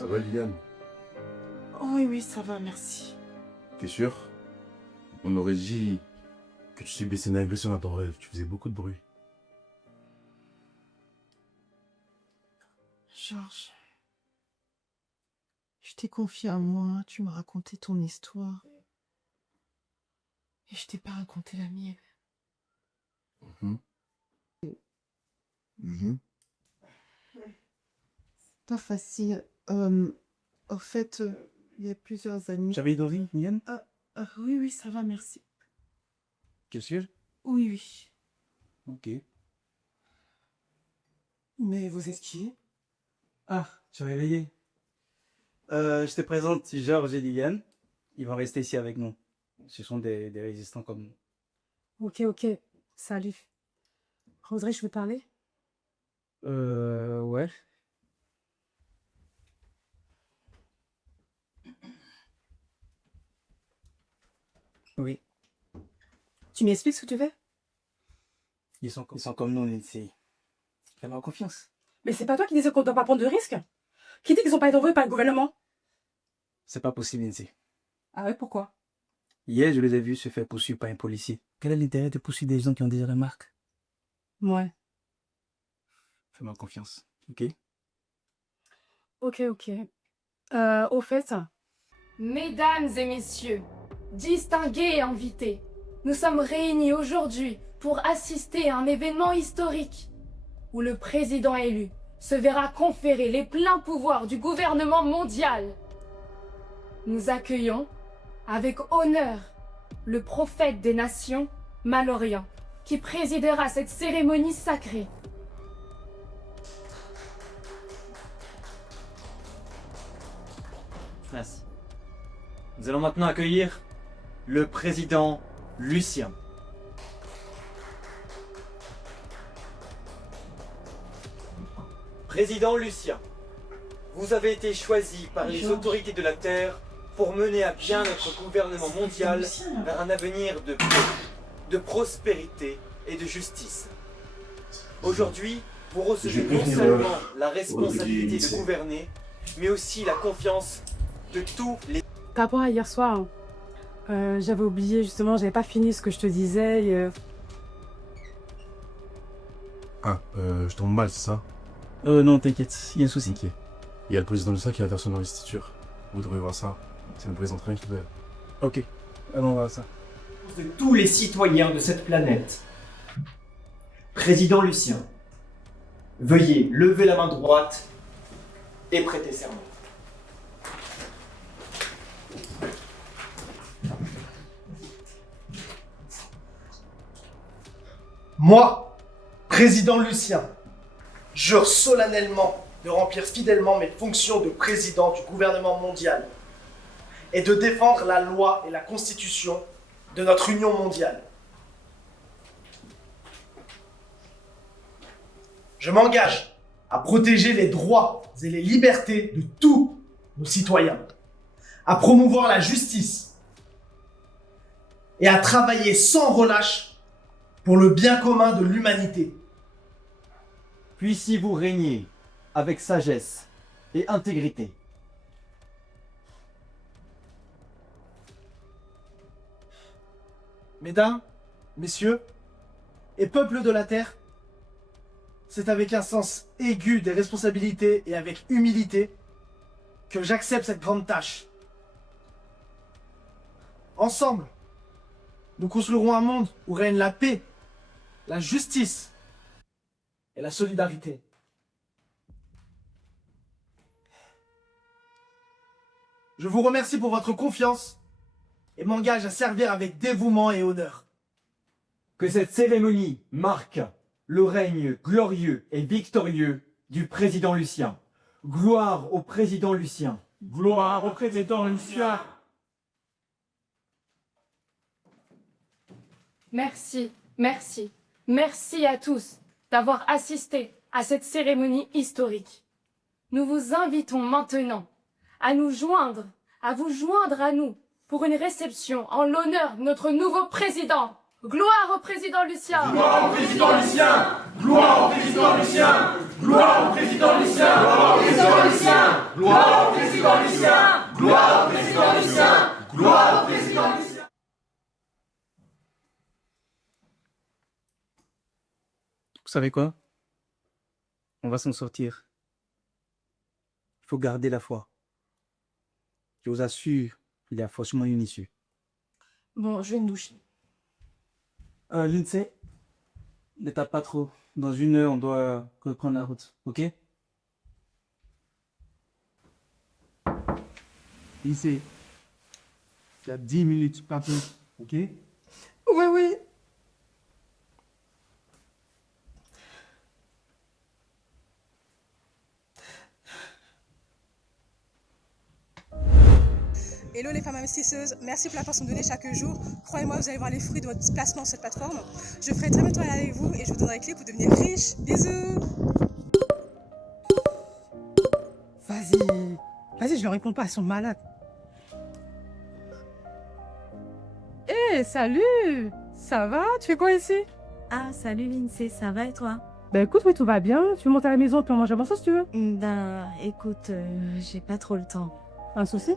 Ça va, Liliane? Oui, oui, ça va, merci. T'es sûr? On aurait dit que tu subissais une agression dans ton rêve. Tu faisais beaucoup de bruit. Georges, je t'ai confié à moi, tu m'as raconté ton histoire. Et je t'ai pas raconté la mienne. C'est pas facile. Au fait, il y a plusieurs années... J'avais dormi, Liliane? Oui, oui, ça va, merci. Qu'est-ce que? Oui, oui. Ok. Mais vous êtes qui? Ah, tu as réveillé. Je te présente Georges et Liliane. Ils vont rester ici avec nous. Ce sont des résistants comme nous. Ok, ok. Salut. Audrey, je peux parler? Ouais. Oui. Tu m'expliques ce que tu fais? Ils sont comme nous, Nancy. Fais-moi confiance. Mais c'est pas toi qui disais qu'on doit pas prendre de risques? Qui dit qu'ils ont pas été envoyés par le gouvernement? C'est pas possible, Nancy. Ah ouais, pourquoi? Hier, je les ai vus se faire poursuivre par un policier. Quel est l'intérêt de poursuivre des gens qui ont déjà la marque? Ouais. Fais-moi confiance, ok? Ok, ok. Au fait... Mesdames et messieurs, distingués et invités, nous sommes réunis aujourd'hui pour assister à un événement historique où le président élu se verra conférer les pleins pouvoirs du gouvernement mondial. Nous accueillons avec honneur le prophète des nations, Malorian, qui présidera cette cérémonie sacrée. Merci. Nous allons maintenant accueillir le président Lucien. Président Lucien, vous avez été choisi par les autorités de la Terre pour mener à bien notre gouvernement mondial vers un avenir de paix, de prospérité et de justice. Aujourd'hui, vous recevez non seulement la responsabilité de gouverner, mais aussi la confiance de tous les... Par rapport à hier soir, j'avais oublié justement, j'avais pas fini ce que je te disais. Je tombe mal, c'est ça? Non, t'inquiète, il y a un souci. Ok. Il y a le président Lucien qui va faire son investiture. Vous devrez voir ça. C'est le président Train qui veut. Ok, allons voir ça. De tous les citoyens de cette planète. Président Lucien, veuillez lever la main droite et prêter serment. Moi, président Lucien, jure solennellement de remplir fidèlement mes fonctions de président du gouvernement mondial et de défendre la loi et la constitution de notre union mondiale. Je m'engage à protéger les droits et les libertés de tous nos citoyens, à promouvoir la justice et à travailler sans relâche pour le bien commun de l'humanité. Puissiez-vous régner avec sagesse et intégrité. Mesdames, messieurs, et peuples de la Terre, c'est avec un sens aigu des responsabilités et avec humilité que j'accepte cette grande tâche. Ensemble, nous construirons un monde où règne la paix, la justice et la solidarité. Je vous remercie pour votre confiance et m'engage à servir avec dévouement et honneur. Que cette cérémonie marque le règne glorieux et victorieux du président Lucien. Gloire au président Lucien. Gloire au président Lucien. Merci, merci, merci à tous d'avoir assisté à cette cérémonie historique. Nous vous invitons maintenant à nous joindre, à vous joindre à nous pour une réception en l'honneur de notre nouveau président. Gloire au président Lucien! Gloire au président Lucien! Gloire au président Lucien! Gloire au président Lucien! Gloire au président Lucien! Gloire au président Lucien! Gloire au président Lucien! Gloire au président Lucien! Vous savez quoi? On va s'en sortir. Il faut garder la foi. Je vous assure, il y a forcément une issue. Bon, je vais me doucher. Lindsay, ne tape pas trop. Dans 1 heure, on doit reprendre la route, ok? Lindsay, il y a 10 minutes, pas plus, ok? Oui, oui. Hello les femmes investisseuses, merci pour la façon de donner chaque jour. Croyez-moi, vous allez voir les fruits de votre placement sur cette plateforme. Je ferai très bientôt avec vous et je vous donnerai les clés pour devenir riche. Bisous. Vas-y, je leur réponds pas, elles sont malades. Hé, salut! Ça va? Tu fais quoi ici? Ah, salut Lindsay, ça va et toi? Ben écoute, oui, tout va bien. Tu veux monter à la maison puis on mange un morceau si tu veux? Ben, écoute, j'ai pas trop le temps. Un souci?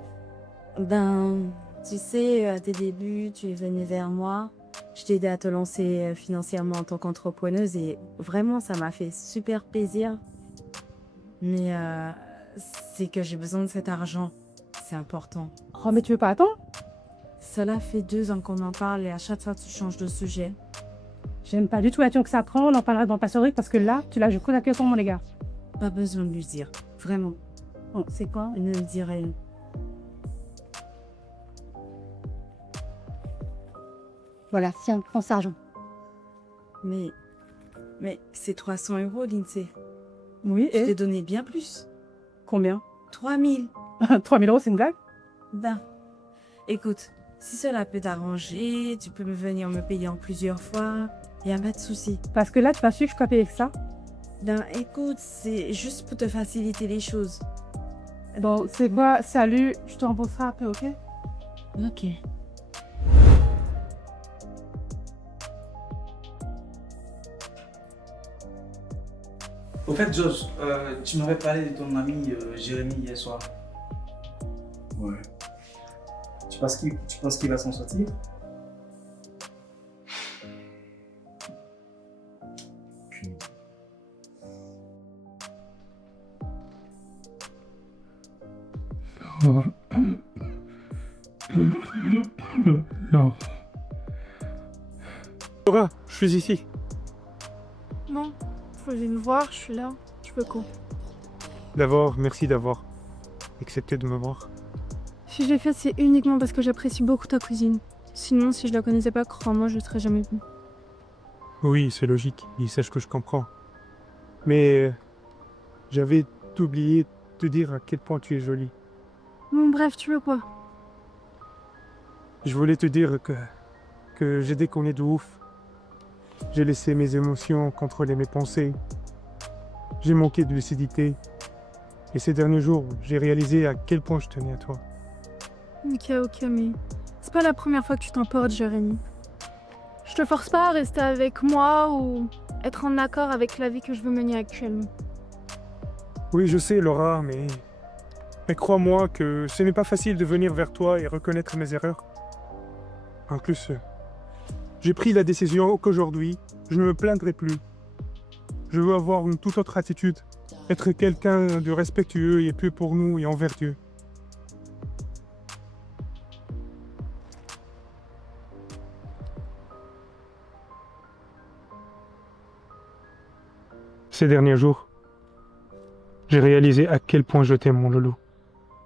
Ben, tu sais, à tes débuts, tu es venue vers moi. Je t'ai aidé à te lancer financièrement en tant qu'entrepreneuse et vraiment, ça m'a fait super plaisir. Mais c'est que j'ai besoin de cet argent. C'est important. Oh, mais tu veux pas attendre? Cela fait 2 ans qu'on en parle et à chaque fois, tu changes de sujet. J'aime pas du tout l'attitude que ça prend. On en parlera dans Passerie parce que là, tu l'as joué coup d'accueil sur mon égard. Pas besoin de lui dire. Vraiment. Oh, c'est quoi? Ne me dis rien. Voilà, tiens, prends cet argent. Mais c'est 300 €, Lindsay. Oui, Je t'ai donné bien plus. Combien? 3000. 3000 €, c'est une blague? Ben, écoute, si cela peut t'arranger, tu peux venir me payer en plusieurs fois. Y a pas de souci. Parce que là, tu vas su que je peux payer avec ça? Ben, écoute, c'est juste pour te faciliter les choses. Bon, c'est bon, salut, je te rembourserai après, ok? Ok. Au fait, Josh, tu m'avais parlé de ton ami Jérémy hier soir. Ouais. Tu penses qu'il va s'en sortir? Non. Laura, je suis ici. Non, faut venir me voir, je suis là. Tu veux quoi? D'abord, merci d'avoir accepté de me voir. Si je l'ai fait, c'est uniquement parce que j'apprécie beaucoup ta cousine. Sinon, si je la connaissais pas, crois-moi, je ne serais jamais venue. Oui, c'est logique, il sache que je comprends. Mais j'avais oublié de te dire à quel point tu es jolie. Bon, bref, tu veux quoi? Je voulais te dire que j'ai déconné de ouf. J'ai laissé mes émotions contrôler mes pensées. J'ai manqué de lucidité. Et ces derniers jours, j'ai réalisé à quel point je tenais à toi. Ok, mais c'est pas la première fois que tu t'emportes, Jérémy. Je te force pas à rester avec moi ou être en accord avec la vie que je veux mener actuellement. Oui, je sais, Laura, mais crois-moi que ce n'est pas facile de venir vers toi et reconnaître mes erreurs. En plus, j'ai pris la décision qu'aujourd'hui, je ne me plaindrai plus. Je veux avoir une toute autre attitude, être quelqu'un de respectueux et plus pour nous et envers Dieu. Ces derniers jours, j'ai réalisé à quel point je t'aime, mon loulou.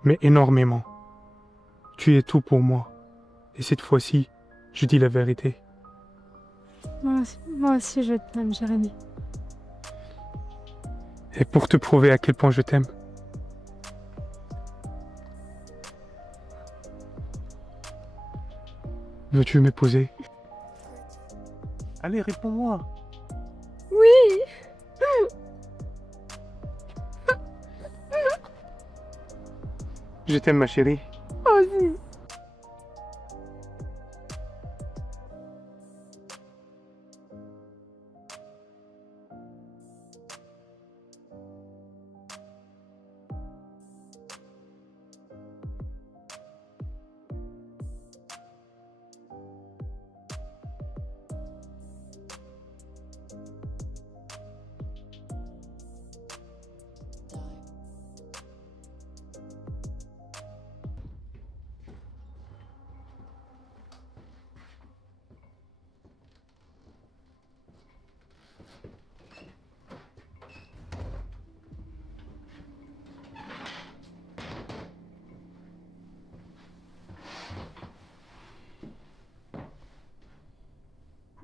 Mais énormément. Tu es tout pour moi. Et cette fois-ci, je dis la vérité. Moi aussi, je t'aime, Jérémy. Et pour te prouver à quel point je t'aime, veux-tu m'épouser? Allez, réponds-moi. Oui. Je t'aime, ma chérie. Aussi.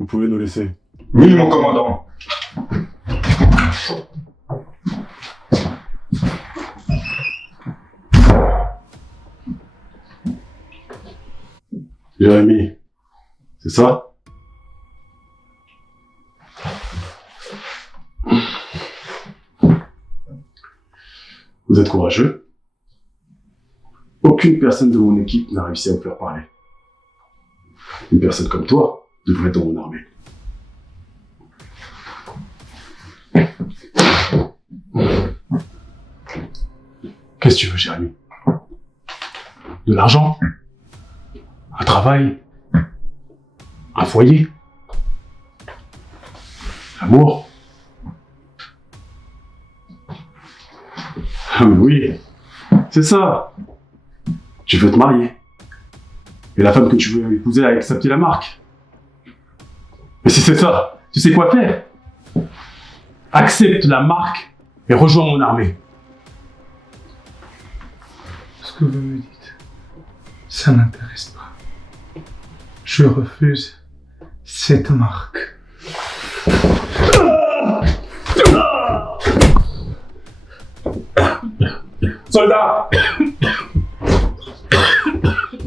Vous pouvez nous laisser. Oui, mon commandant. Jérémy, c'est ça? Vous êtes courageux. Aucune personne de mon équipe n'a réussi à vous faire parler. Une personne comme toi devrait être dans mon armée. Qu'est-ce que tu veux, Jérémy? De l'argent? Un travail? Un foyer? L'amour? Ah oui, c'est ça. Tu veux te marier. Et la femme que tu veux épouser a accepté la marque. Mais si c'est ça, tu sais quoi faire? Accepte la marque et rejoins mon armée. Ce que vous me dites, ça m'intéresse pas. Je refuse cette marque. Soldats!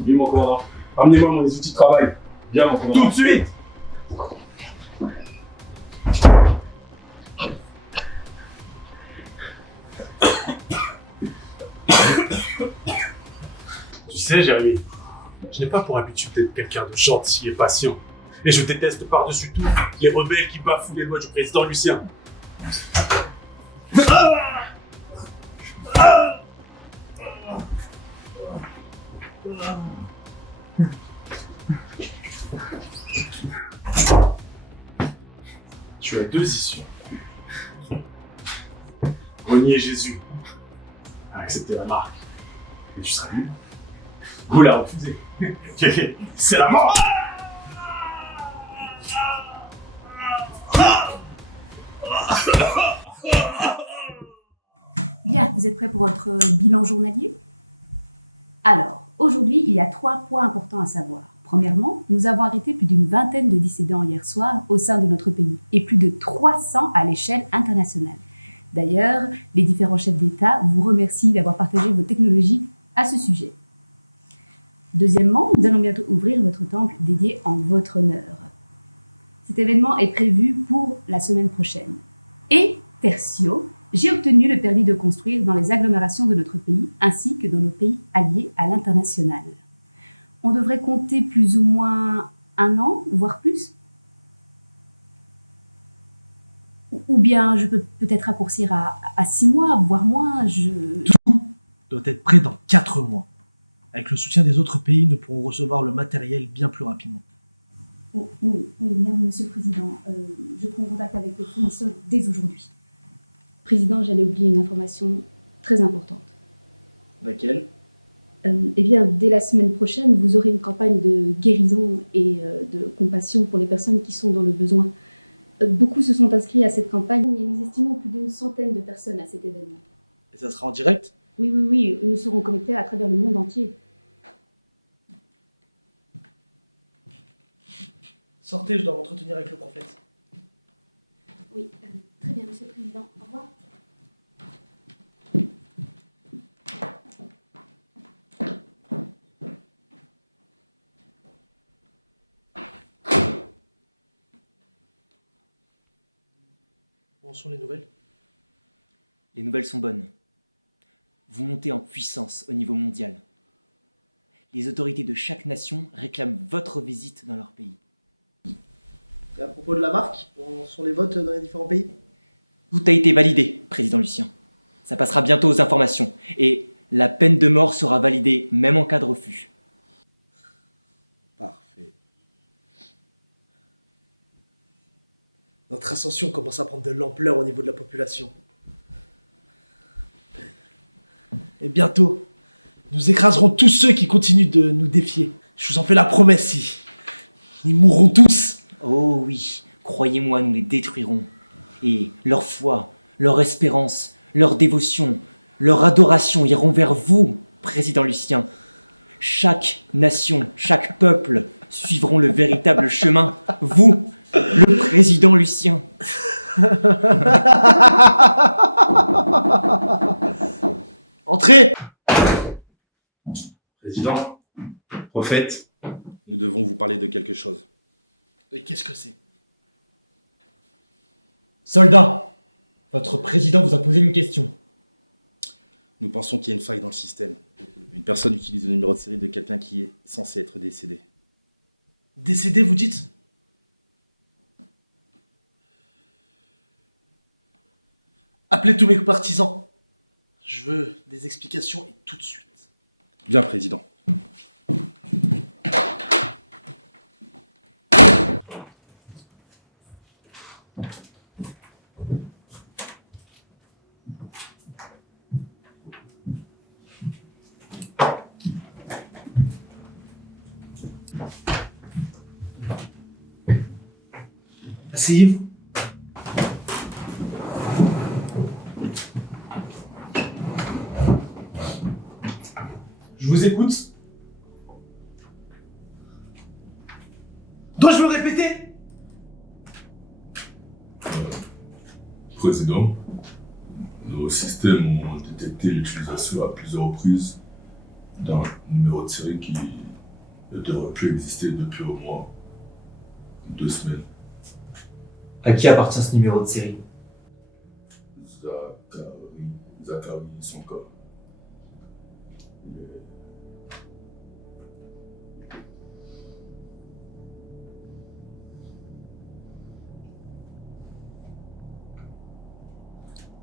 Oui, mon commandant. Amenez-moi mon outils de travail. Bien, mon commandant. Tout de suite! Tu sais, Jérémy, je n'ai pas pour habitude d'être quelqu'un de gentil et patient. Et je déteste par-dessus tout les rebelles qui bafouent les lois du président Lucien. Tu as deux issues. Renier Jésus, accepter la marque, et tu seras libre. Vous la refusez. C'est la mort. Bien, vous êtes prêts pour votre bilan journalier? Alors, aujourd'hui, il y a 3 points importants à savoir. Premièrement, nous avons arrêté plus d'une vingtaine de dissidents hier soir au sein de notre pays et plus de 300 à l'échelle internationale. D'ailleurs, les différents chefs d'État vous remercient d'avoir partagé vos technologies à ce sujet. Deuxièmement, nous allons bientôt ouvrir votre temple dédié en votre honneur. Cet événement est prévu pour la semaine prochaine. Et tertio, j'ai obtenu le permis de construire dans les agglomérations de notre pays ainsi que dans nos pays alliés à l'international. On devrait compter plus ou moins 1 an, voire plus. Ou bien je peux peut-être raccourcir à 6 mois, voire moins. Tout doit être prêt dans 4 mois. Avec le soutien des autres pays, nous pourrons recevoir le matériel bien plus rapidement. Oh, oui, bien, Monsieur le Président. Je prends contact avec le fournisseur dès aujourd'hui. Président, j'allais oublier une information très importante. Laquelle? Eh bien, dès la semaine prochaine, vous aurez une campagne de guérison et de compassion pour les personnes qui sont dans le besoin. Beaucoup se sont inscrits à cette campagne et nous estimons plus d'une centaine de personnes à cet événement. Et ça sera en direct? Oui, nous serons connectés à travers le monde entier. Sortez, je dois m'entretenir avec le prophète. Oui, très bien, Monsieur le Président. Au revoir. Où en sont les nouvelles? Les nouvelles sont bonnes. Vous montez en puissance au niveau mondial. Les autorités de chaque nation réclament votre visite dans leur pays. Et à propos de la marque, où en sont les votes dans les différents pays? Tout a été validé, Président Lucien. Ça passera bientôt aux informations. Et la peine de mort sera validée, même en cas de refus. Parfait. Notre ascension commence à prendre de l'ampleur au niveau de la population. Et bientôt, nous écraserons tous ceux qui continuent de nous défier. Je vous en fais la promesse, si. Ils mourront tous. Oh oui, croyez-moi, nous les détruirons. Et leur foi, leur espérance, leur dévotion, leur adoration iront vers vous, Président Lucien. Chaque nation, chaque peuple suivront le véritable chemin. Vous, Le président Lucien. Entrez! Président, prophète, nous devons vous parler de quelque chose. Et qu'est-ce que c'est? Soldat, votre président vous a posé une question. Nous pensons qu'il y a une faille dans le système. Une personne utilise le numéro de série de quelqu'un qui est censé être décédé. Décédé, vous dites? Appelez tous mes partisans. Je veux des explications et tout de suite. Bien, président. Asseyez-vous. Je vous écoute. Dois-je le répéter? Président, nos systèmes ont détecté l'utilisation à plusieurs reprises d'un numéro de série qui ne devrait plus exister depuis au moins 2 semaines. À qui appartient ce numéro de série? Zachary Sonka.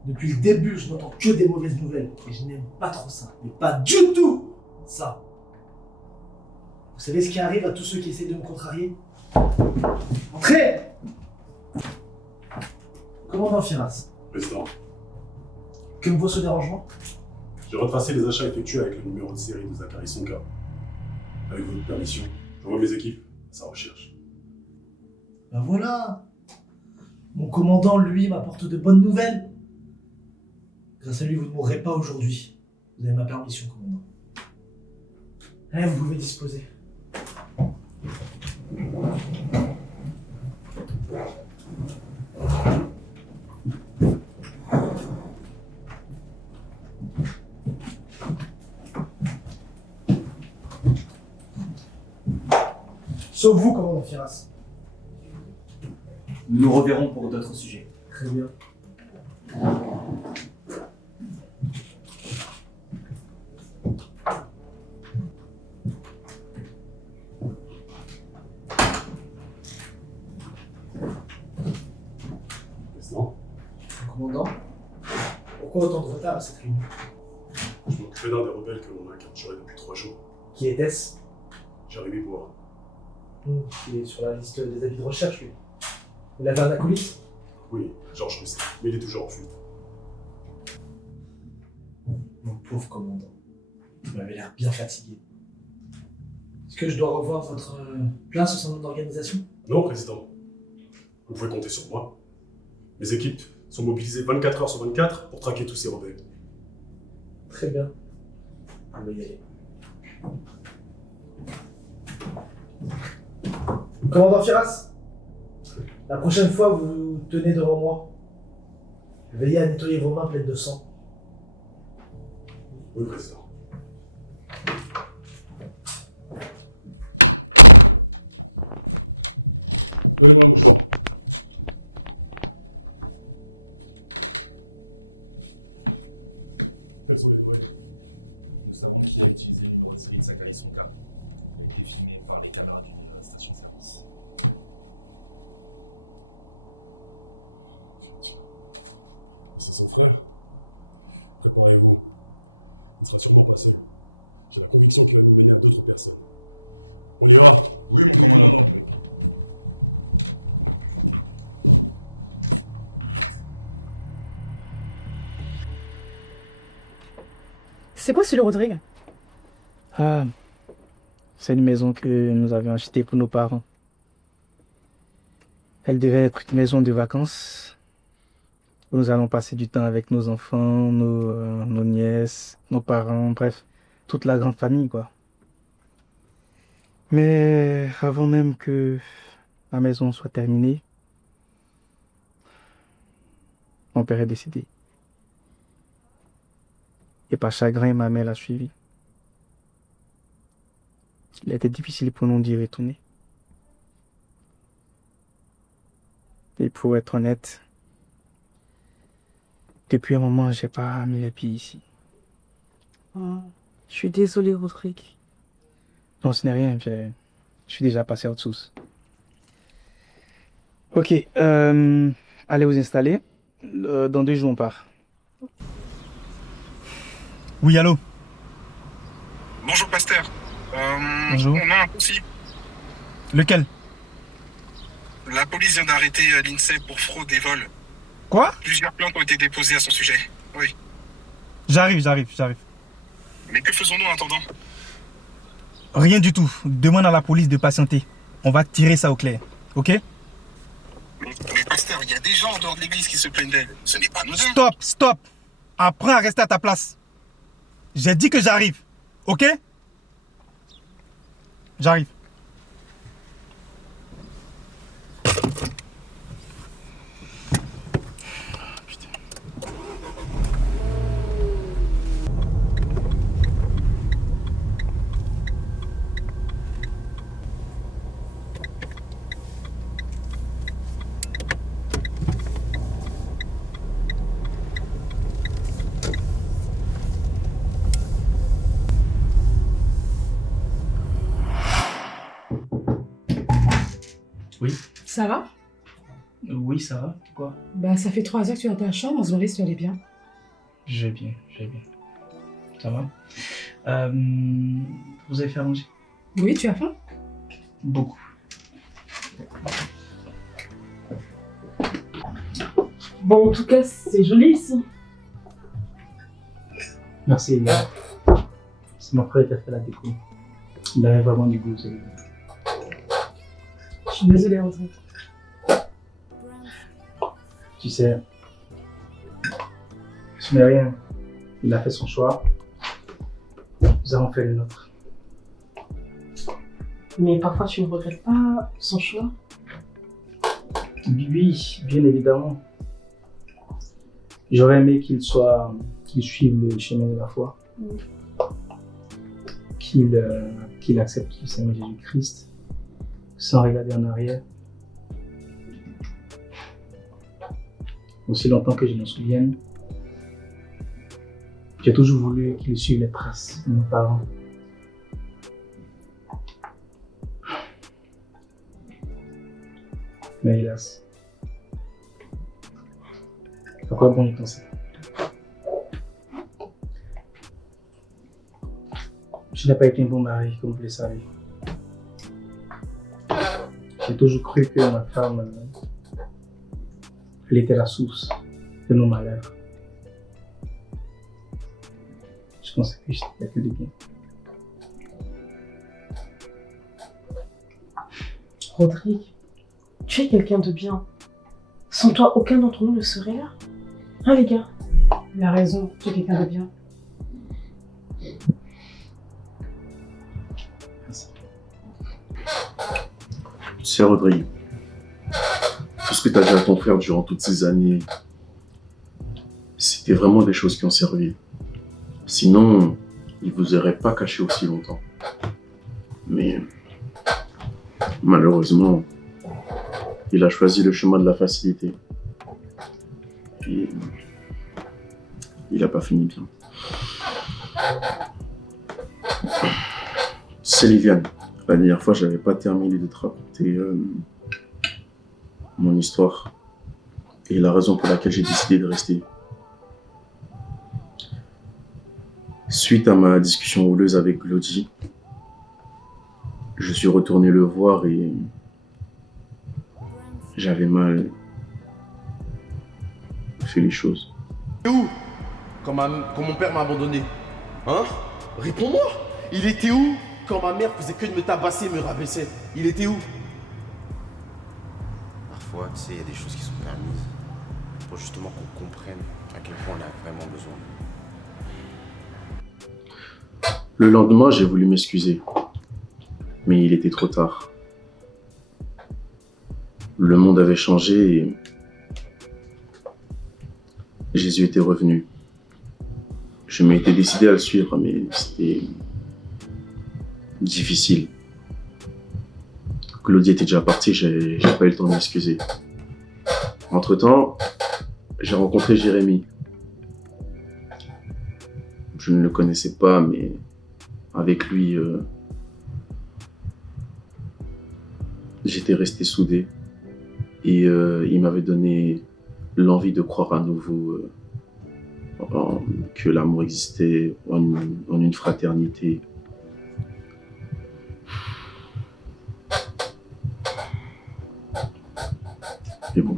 Depuis le début, je n'entends que des mauvaises nouvelles. Et je n'aime pas trop ça. Mais pas du tout ça. Vous savez ce qui arrive à tous ceux qui essaient de me contrarier? Entrez! Commandant Firas. Président, Que me vaut ce dérangement? j'ai retracé les achats effectués avec le numéro de série de Zachary Sonka. Avec votre permission, j'envoie mes équipes à sa recherche. Ben voilà. Mon commandant, lui, m'apporte de bonnes nouvelles. Grâce à lui, vous ne mourrez pas aujourd'hui. Vous avez ma permission, commandant. Allez, vous pouvez disposer. Sauf vous, commandant Firas. Nous nous reverrons pour d'autres sujets. Très bien. Président, Commandant, pourquoi autant de retard à cette réunion? je m'occupais d'un des rebelles que l'on a capturé depuis 3 jours. Qui était-ce? Jérémy Bois. Qui est sur la liste des avis de recherche, lui. Vous l'avez un acolyte? Oui, Georges Russet, mais il est toujours en fuite. Mon pauvre commandant, vous m'avez l'air bien fatigué. Est-ce que je dois revoir votre place au sein de mon organisation? Non, président. Vous pouvez compter sur moi. Mes équipes sont mobilisées 24 heures sur 24 pour traquer tous ces rebelles. Très bien. On va y aller. Commandant Firas, la prochaine fois vous vous tenez devant moi, veillez à nettoyer vos mains pleines de sang. Oui, président. Donnez-moi un mouchoir. Quelles sont les nouvelles? Nous savons qui a utilisé le numéro de série de Zachary Sonka. Il a été filmé par les caméras d'une station-service. Tiens. Mais c'est son frère. Préparez-vous. Il ne sera sûrement pas seul. J'ai la conviction qu'il va nous mener à d'autres personnes. On y va? Oui, mon commandant. Oui. C'est quoi, c'est le Rodrigue? Ah, c'est une maison que nous avions achetée pour nos parents. Elle devait être une maison de vacances où nous allons passer du temps avec nos enfants, nos nièces, nos parents, bref, toute la grande famille, quoi. Mais avant même que ma maison soit terminée, mon père est décédé. Et par chagrin, ma mère l'a suivi. Il a été difficile pour nous d'y retourner. Et pour être honnête, depuis un moment, j'ai pas mis les pieds ici. Oh, je suis désolée, Rodrigue. Non, ce n'est rien, je suis déjà passé à autre chose. Ok, allez vous installer. Dans 2 jours, on part. Oui, allô? Bonjour, pasteur. Bonjour. On a un souci. Lequel? La police vient d'arrêter l'INSEE pour fraude et vol. Quoi? Plusieurs plaintes ont été déposées à son sujet. Oui. J'arrive. Mais que faisons-nous en attendant? Rien du tout. Demande à la police de patienter. On va tirer ça au clair, ok? Mais pasteur, il y a des gens en dehors de l'église qui se plaignent d'elle. Ce n'est pas nous. Stop! Apprends à rester à ta place. J'ai dit que j'arrive, ok? J'arrive. Oui. Ça va? Oui, ça va. Pourquoi? Bah, ça fait 3 heures que tu es dans ta chambre, on se demandait si tu allais bien. Je vais bien. Ça va? Vous avez fait à manger? Oui, tu as faim? Beaucoup. Bon, en tout cas, c'est joli ici. Merci. C'est mon frère qui a fait la déco. Il avait vraiment du goût. Je suis désolée, Rodrigue. Tu sais, ce n'est rien. Il a fait son choix. Nous avons fait le nôtre. Mais parfois, tu ne regrettes pas son choix? Oui, bien évidemment. J'aurais aimé qu'il suive le chemin de la foi. Qu'il accepte le Seigneur Jésus-Christ sans regarder en arrière. Aussi longtemps que je me souvienne, j'ai toujours voulu qu'il suive les traces de nos parents. Mais hélas, à quoi bon y penser? Je n'ai pas été un bon mari, comme vous le savez. J'ai toujours cru que ma femme, elle était la source de nos malheurs. Je pensais que j'étais que de bien. Rodrigue, tu es quelqu'un de bien. Sans toi, aucun d'entre nous ne serait là. Hein, les gars? Il a raison, tu es quelqu'un de bien. Tu sais, Rodrigue, tout ce que tu as dit à ton frère durant toutes ces années, c'était vraiment des choses qui ont servi. Sinon, il ne vous aurait pas caché aussi longtemps. Mais malheureusement, il a choisi le chemin de la facilité. Et il n'a pas fini bien. C'est Liviane. La dernière fois, j'avais pas terminé de te raconter mon histoire et la raison pour laquelle j'ai décidé de rester. Suite à ma discussion houleuse avec Glody, je suis retourné le voir et j'avais mal fait les choses. Il était où quand mon père m'a abandonné? Hein? Réponds-moi! Il était où quand ma mère faisait que de me tabasser et me rabaisser? Il était où? Parfois, tu sais, il y a des choses qui sont permises pour justement qu'on comprenne à quel point on a vraiment besoin. Le lendemain, j'ai voulu m'excuser, mais il était trop tard. Le monde avait changé et Jésus était revenu. Je m'étais décidé à le suivre, mais c'était difficile. Claudie était déjà partie, j'ai pas eu le temps de m'excuser. Entre-temps, j'ai rencontré Jérémy. Je ne le connaissais pas, mais avec lui, j'étais resté soudé. Et il m'avait donné l'envie de croire à nouveau que l'amour existait en une fraternité. Et bon.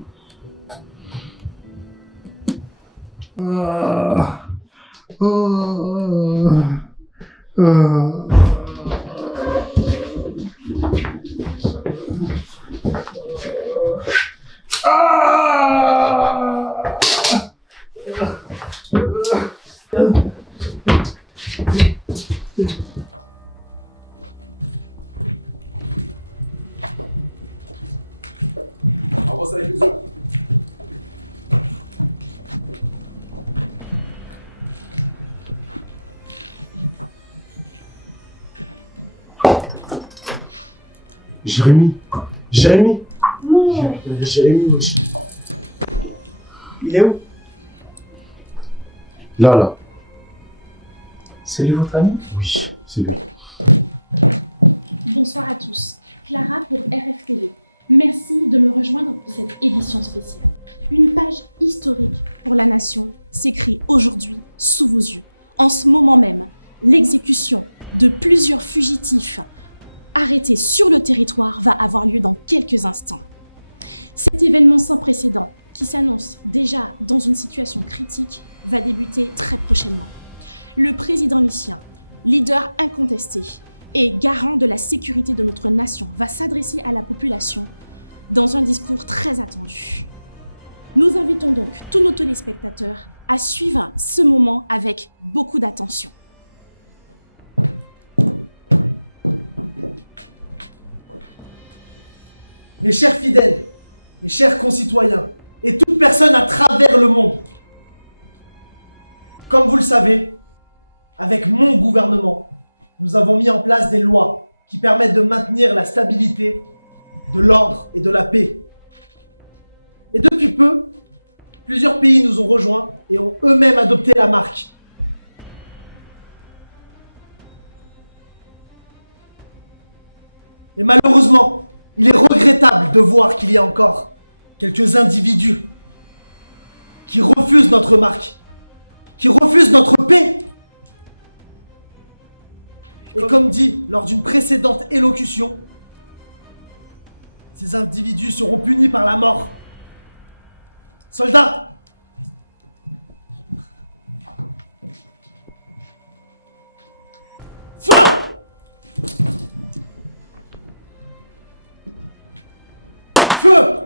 Avance avec les autres. Jérémy. Jérémy. Jérémy aussi. Il est où? Là. C'est lui votre ami? Oui, c'est lui. Bonsoir à tous. Clara pour RFTV. Merci de me rejoindre pour cette édition spéciale. Une page historique pour la nation s'écrit aujourd'hui sous vos yeux. En ce moment même, l'exécution de plusieurs fugitifs arrêtés sur le territoire va avoir lieu dans quelques instants. Cet événement sans précédent, qui s'annonce déjà dans une situation critique, va débuter très prochainement. Le président lycien, leader incontesté et garant de la sécurité de notre nation, va s'adresser à la population dans un discours très attendu. Nous invitons donc tous nos téléspectateurs à suivre ce moment avec beaucoup d'attention. Mes chers fidèles, mes chers concitoyens, et toute personne à travers le monde, comme vous le savez, avec mon gouvernement, nous avons mis en place des lois qui permettent de maintenir la stabilité, de l'ordre et de la paix. Et depuis peu, plusieurs pays nous ont rejoints et ont eux-mêmes adopté la marque. Mais malheureusement, il est regrettable de voir qu'il y a encore quelques individus qui refusent notre marque, qui refusent notre paix. Et comme dit lors d'une précédente élocution, ces individus seront punis par la mort. Soldats! Feu! Feu!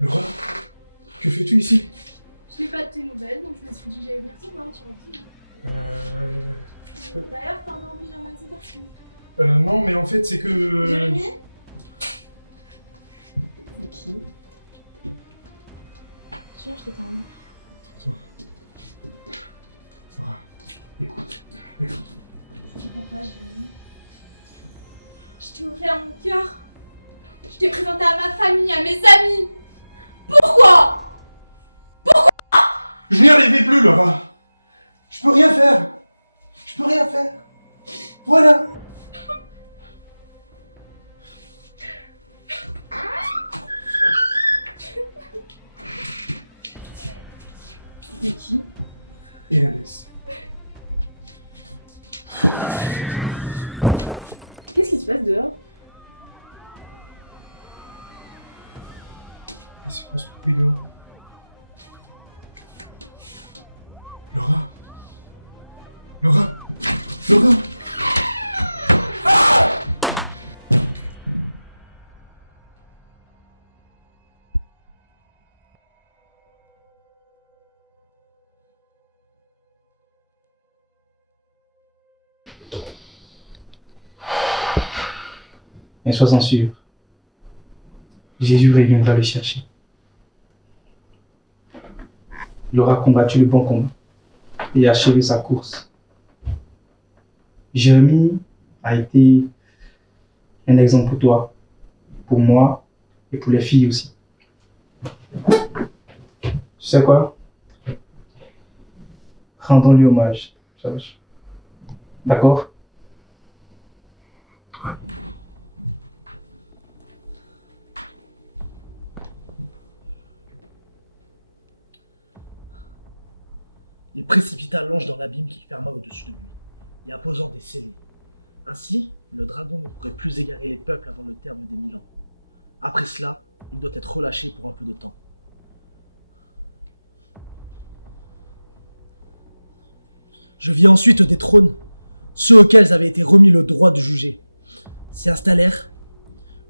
Laura, que fais-tu ici? Je n'ai pas de tes nouvelles, donc je me suis dit que j'allais venir te voir, tu vois. D'ailleurs, t'as encore en pyjama, c'est parti. Non, mais en fait, c'est que... Jérémy? C'est qui? Tiens, je t'ai tendu. Toi. Laura, écoute. Je comprends pas, Jérémy. Je t'ai ouvert mon cœur. Je t'ai présenté à ma famille, à mes amis. Pourquoi? Je n'y arrivais plus, Laura. Je peux rien faire. Je peux rien faire. Voilà. C'est qui? Et Alice. Qu'est-ce qui se passe dehors? C'est quoi ce bruit dehors? Laura? Laura? Laura? Mais sois-en sûr, Jésus reviendra le chercher. Il aura combattu le bon combat et achevé sa course. Jérémie a été un exemple pour toi, pour moi et pour les filles aussi. Tu sais quoi? Rendons-lui hommage. D'accord? Il précipita l'ange dans l'abîme qui ferma au-dessus de lui, y apposant des scellés. Ainsi, le dragon ne pourrait plus égarer les peuples avant le terme des 1000 ans. Après cela, il doit être relâché pour un peu de temps. Je vis ensuite des trônes, ceux auxquels avait été remis le droit de juger, s'y installèrent.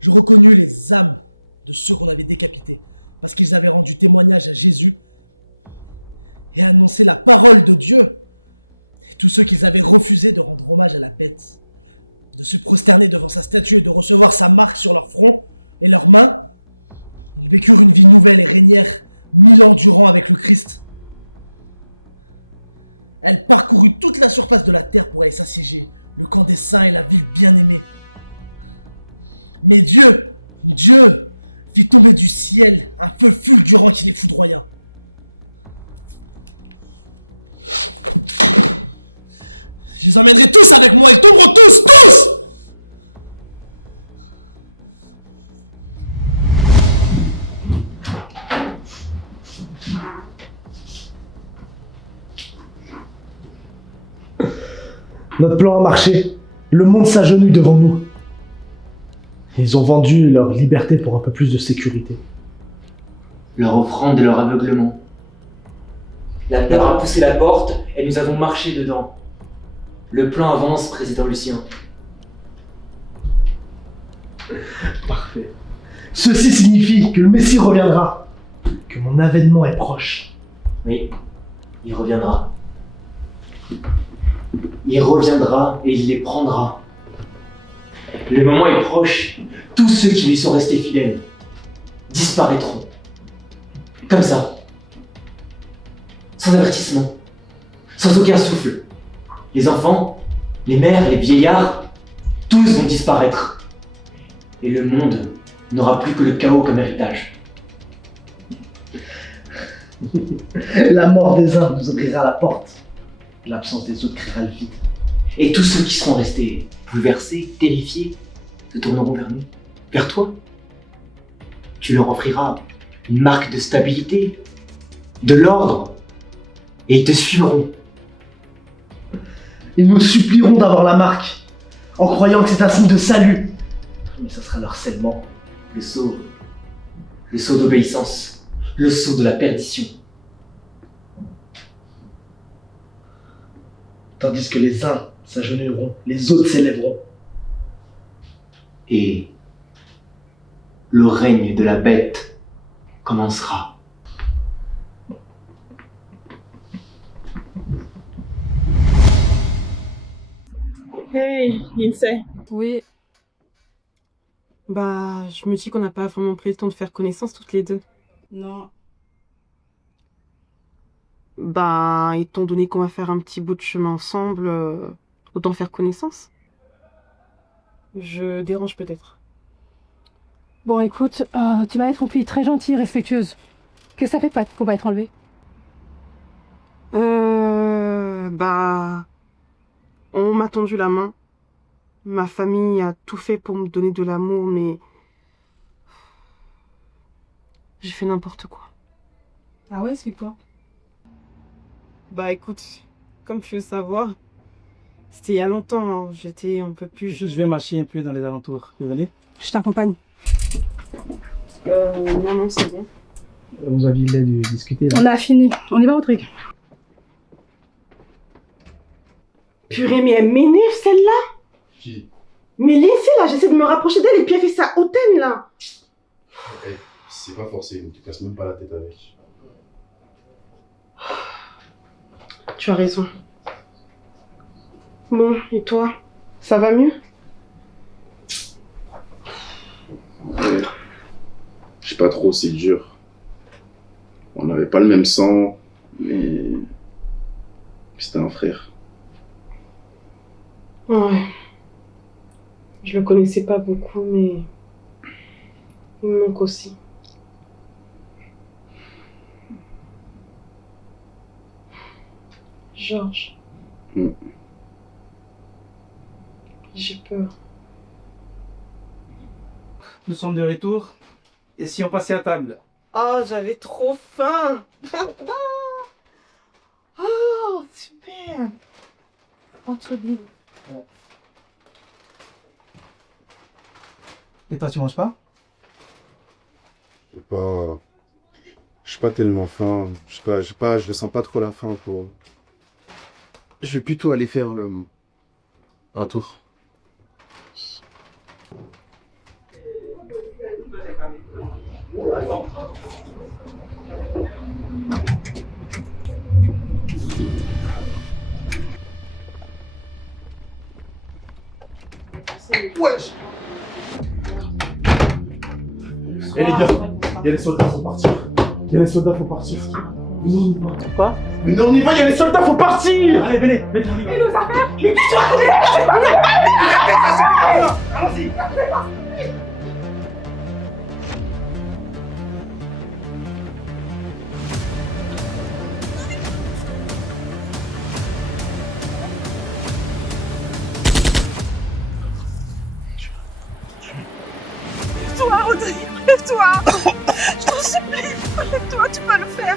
Je reconnus les âmes de ceux qu'on avait décapités, parce qu'ils avaient rendu témoignage à Jésus et annoncé la parole de Dieu. Et tous ceux qu'ils avaient refusé de rendre hommage à la bête, de se prosterner devant sa statue et de recevoir sa marque sur leur front et leurs mains, ils vécurent une vie nouvelle et régnèrent 1000 ans durant avec le Christ. Elle parcourut toute la surface de la terre pour aller s'assiéger, le camp des saints et la ville bien-aimée. Mais Dieu fit tomber du ciel un feu fulgurant qui les foudroya. Je les emmènerai tous avec moi, ils tomberont tous! Notre plan a marché. Le monde s'agenouille devant nous. Ils ont vendu leur liberté pour un peu plus de sécurité. Leur offrande de leur aveuglement. La peur a poussé la porte et nous avons marché dedans. Le plan avance, président Lucien. Parfait. Ceci signifie que le Messie reviendra. Que mon avènement est proche. Oui, il reviendra. Il reviendra et il les prendra. Le moment est proche. Tous ceux qui lui sont restés fidèles disparaîtront. Comme ça. Sans avertissement. Sans aucun souffle. Les enfants, les mères, les vieillards, tous vont disparaître. Et le monde n'aura plus que le chaos comme héritage. La mort des uns nous ouvrira la porte. L'absence des autres créera le vide. Et tous ceux qui seront restés bouleversés, terrifiés, se tourneront vers nous, vers toi. Tu leur offriras une marque de stabilité, de l'ordre, et ils te suivront. Ils nous supplieront d'avoir la marque, en croyant que c'est un signe de salut. Mais ça sera leur scellement. Le sceau d'obéissance, le sceau de la perdition. Tandis que les uns s'agenouilleront, les autres s'élèveront. Et le règne de la bête commencera. Hey, Lindsay. Oui. Bah, je me dis qu'on n'a pas vraiment pris le temps de faire connaissance toutes les deux. Non. Bah, étant donné qu'on va faire un petit bout de chemin ensemble, autant faire connaissance. Je dérange peut-être. Bon, écoute, tu vas être une fille très gentille et respectueuse. Qu'est-ce que ça fait pas qu'on va être enlevé? Bah... On m'a tendu la main. Ma famille a tout fait pour me donner de l'amour, mais... J'ai fait n'importe quoi. Ah ouais, c'est quoi? Bah écoute, comme tu veux savoir, c'était il y a longtemps, hein. J'étais un peu plus... Je vais marcher un peu dans les alentours. Vous venez? Je t'accompagne. Non, c'est bon. Vous aviez l'air de discuter là. On a fini. On y va au truc. Purée, mais elle m'énerve celle-là. Qui? Mais Lindsay là, j'essaie de me rapprocher d'elle et puis elle fait sa hautaine là. Eh, c'est pas forcé, ne te casse même pas la tête avec. Tu as raison. Bon, et toi? Ça va mieux? Je sais pas trop, c'est dur. On n'avait pas le même sang, mais c'était un frère. Ouais. Je le connaissais pas beaucoup, mais il me manque aussi. Georges. J'ai peur. Nous sommes de retour. Et si on passait à table? Oh, j'avais trop faim. Oh, super. Entre billes. Et toi, tu manges pas? J'ai pas tellement faim. Je sens pas trop la faim pour. Je vais plutôt aller faire un tour. Wesh! Eh les gars, il y a les soldats, faut partir. Il y a les soldats, faut partir. Quoi? Mais non, on y va, il y a les soldats, faut partir! Allez, venez, venez. Et nos affaires? Allons-y! Lève-toi, Audrey, lève-toi. Je t'en supplie, lève-toi, tu peux le faire.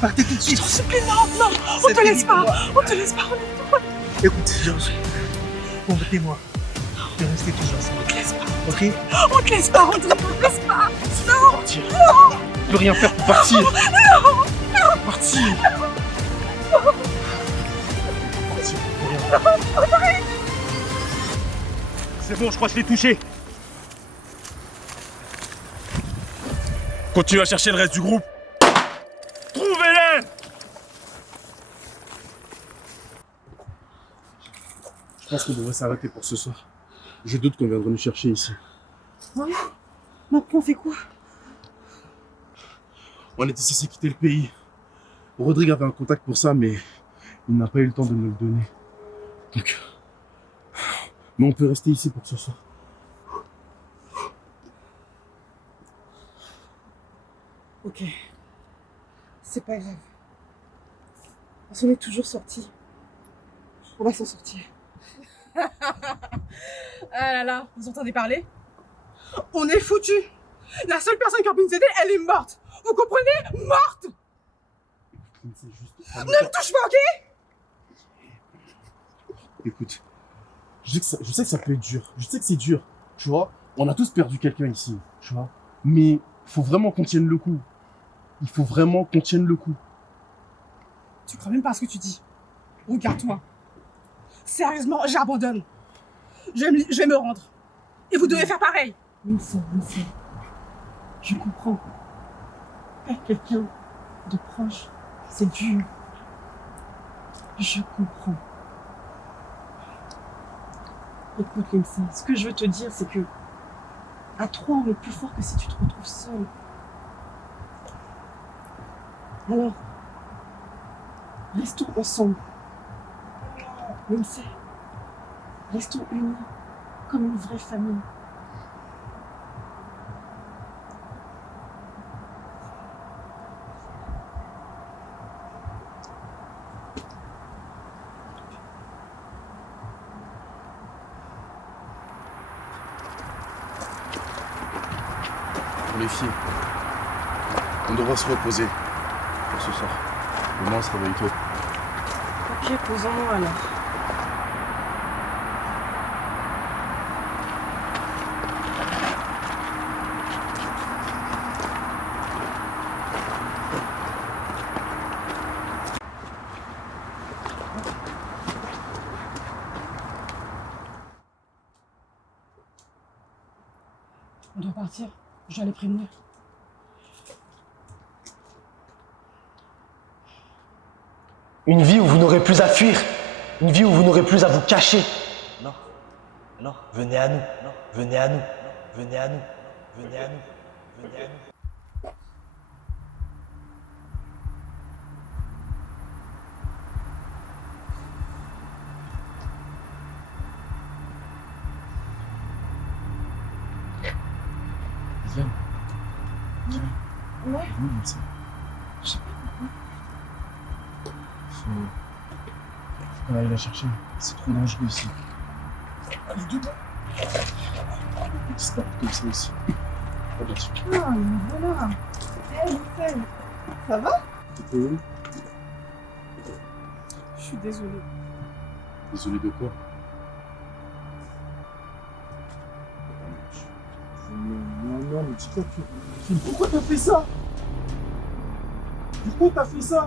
Partez tout de suite. Je t'en supplie, non, on te laisse pas, Écoute, Georges, convainquez-moi de rester toujours ensemble. Ok? On te laisse pas, Audrey, on te laisse pas. Non, non. Je peux rien faire pour partir. Non, Partir. Audrey. C'est bon, je crois que je l'ai touché. Continue à chercher le reste du groupe. Trouvez-les! Je pense qu'on devrait s'arrêter pour ce soir. Je doute qu'on viendra nous chercher ici. Ouais. Maintenant, on fait quoi? On était censé quitter le pays. Rodrigue avait un contact pour ça, mais il n'a pas eu le temps de nous le donner. Donc... Mais on peut rester ici pour ce soir. Ok. C'est pas grave. On est toujours sortis. On va s'en sortir. Ah là là, vous entendez parler? On est foutus. La seule personne qui a pu nous aider, elle est morte. Vous comprenez? Morte. Ne me touche pas, ok? Écoute, je sais que ça peut être dur. Je sais que c'est dur. Tu vois, on a tous perdu quelqu'un ici. Tu vois, mais faut vraiment qu'on tienne le coup. Il faut vraiment qu'on tienne le coup. Tu crois même pas à ce que tu dis. Regarde-toi. Sérieusement, j'abandonne. Je vais me rendre. Et vous devez faire pareil. Une fois. Je comprends. Perdre quelqu'un de proche, c'est dur. Je comprends. Écoute, Lindsay, ce que je veux te dire, c'est que à trois, on est plus fort que si tu te retrouves seul. Alors, restons ensemble. Lindsay, restons unis comme une vraie famille. Les filles, on devra se reposer pour ce soir. Demain, on se réveille tôt. Ok, posons-nous alors. On doit partir. Je dois les prévenir. Oui, c'est... Faut qu'on aille la chercher. C'est trop dangereux ici. Allez, dedans. C'est pas comme ça aussi. Ah, voilà. Hey, ça va? T'étais où? Je suis désolée. Désolé de quoi? Non, mais dis-toi que... Pourquoi t'as fait ça? Pourquoi t'as fait ça?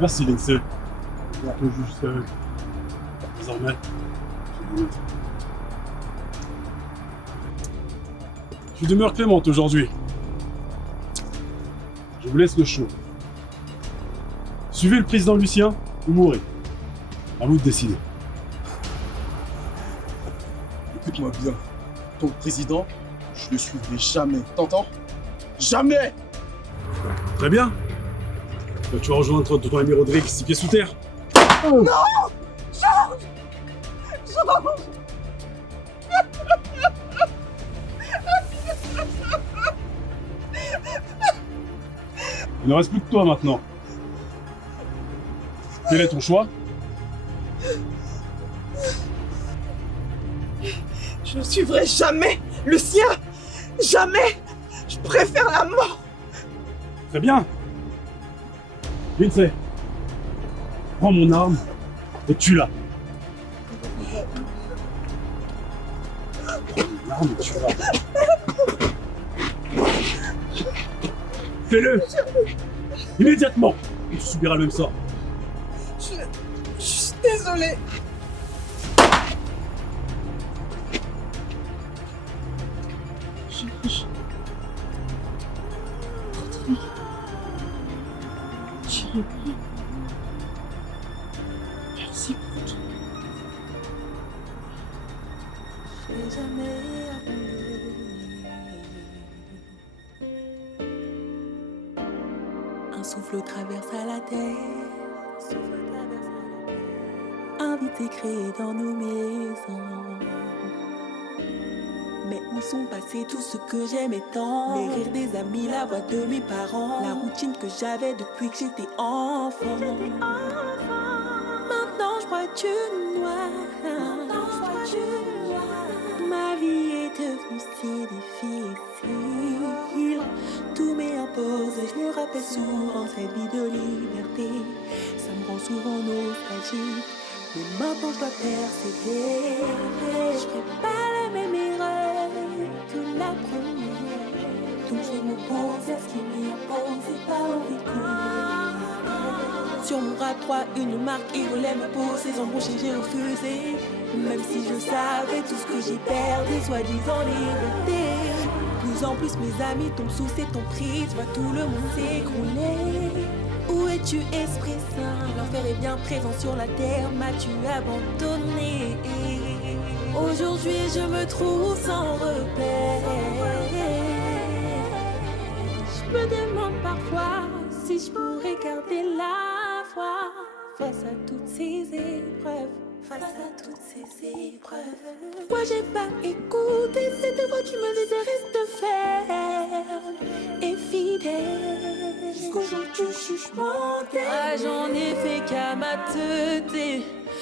Merci les seuls. On a juste désormais. Je demeure clémente aujourd'hui. Je vous laisse le show. Suivez le président Lucien ou mourrez. À vous de décider. Écoute-moi bien. Ton président, je le suivrai jamais. T'entends? Jamais! Très bien. Toi, tu vas rejoindre ton ami Rodrigue, 6 pieds sous terre. Non! Georges! Georges! Il ne reste plus que toi maintenant. Quel est ton choix? Je ne suivrai jamais le sien! Jamais! Je préfère la mort! Très bien. Lindsay, prends mon arme et tue-la. L'arme et tue-la. Fais-le! Immédiatement! Tu subiras le même sort. Je suis désolée. Merci pour tout. Un souffle traversa la terre, invité créé dans nos maisons. Mais où sont passés tout ce que j'aimais tant? Les rires des amis, la voix de mes parents, la routine que j'avais depuis que j'étais enfant. Maintenant je vois du noir, ma vie est devenue si difficile. Tout m'est imposé, je me rappelle souvent de cette vie de liberté. Ça me rend souvent nostalgique, mais maintenant je dois persévérer. Je ferai pas la même erreur que la première, donc je vais me poser à ce qui m'est imposé par le vécu. Sur mon bras droit, une marque, ils voulaient me poser sans broncher, j'ai refusé. Même si je savais tout ce que j'y perdais, soi-disant liberté. Plus en plus mes amis tombent sous cette emprise, je vois tout le monde s'écrouler. Où es-tu, esprit saint? L'enfer est bien présent sur la terre, m'as-tu abandonné? Aujourd'hui je me trouve sans repère. Je me demande parfois si je pourrais garder la foi face à toutes ces épreuves. Moi j'ai pas écouté, c'était moi qui me disais reste ferme et fidèle. Jusqu'aujourd'hui je suis montée. Ah, j'en ai fait qu'à ma tête.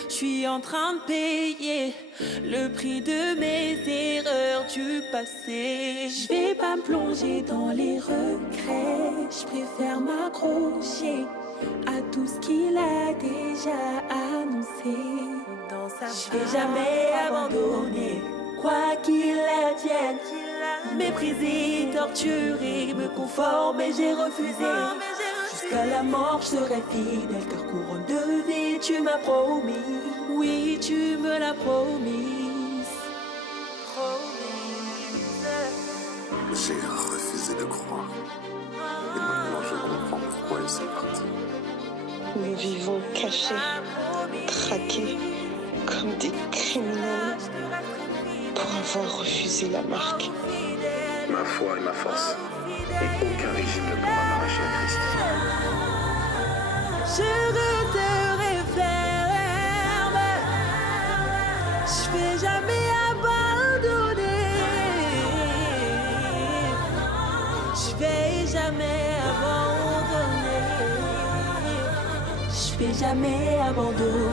Je suis en train de payer le prix de mes erreurs du passé. Je vais pas me plonger dans les regrets. Je préfère m'accrocher à tout ce qu'il a déjà annoncé. Dans sa je vais jamais abandonner, quoi qu'il advienne. Méprisé, torturé, me conformer, j'ai refusé. Jusqu'à la mort, je serai fidèle, car couronne de vie, tu m'as promis. Oui, tu me l'as promis. J'ai refusé de croire. Et maintenant je comprends pourquoi ils sont partis. Nous vivons cachés, traqués, comme des criminels, pour avoir refusé la marque. ma foi et ma force. Et aucun régime ne pourra m'arracher à Christ. Je resterai ferme. Je vais jamais abandonner. Je vais jamais abandonner. Je vais jamais abandonner.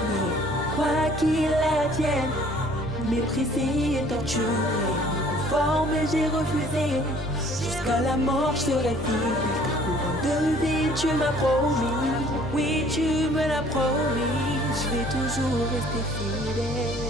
Quoi qu'il advienne, méprisé et torturé, conforme j'ai refusé. Jusqu'à la mort, je serai fidèle. De vie, tu m'as promis. Oui, tu me l'as promis. Je vais toujours rester fidèle.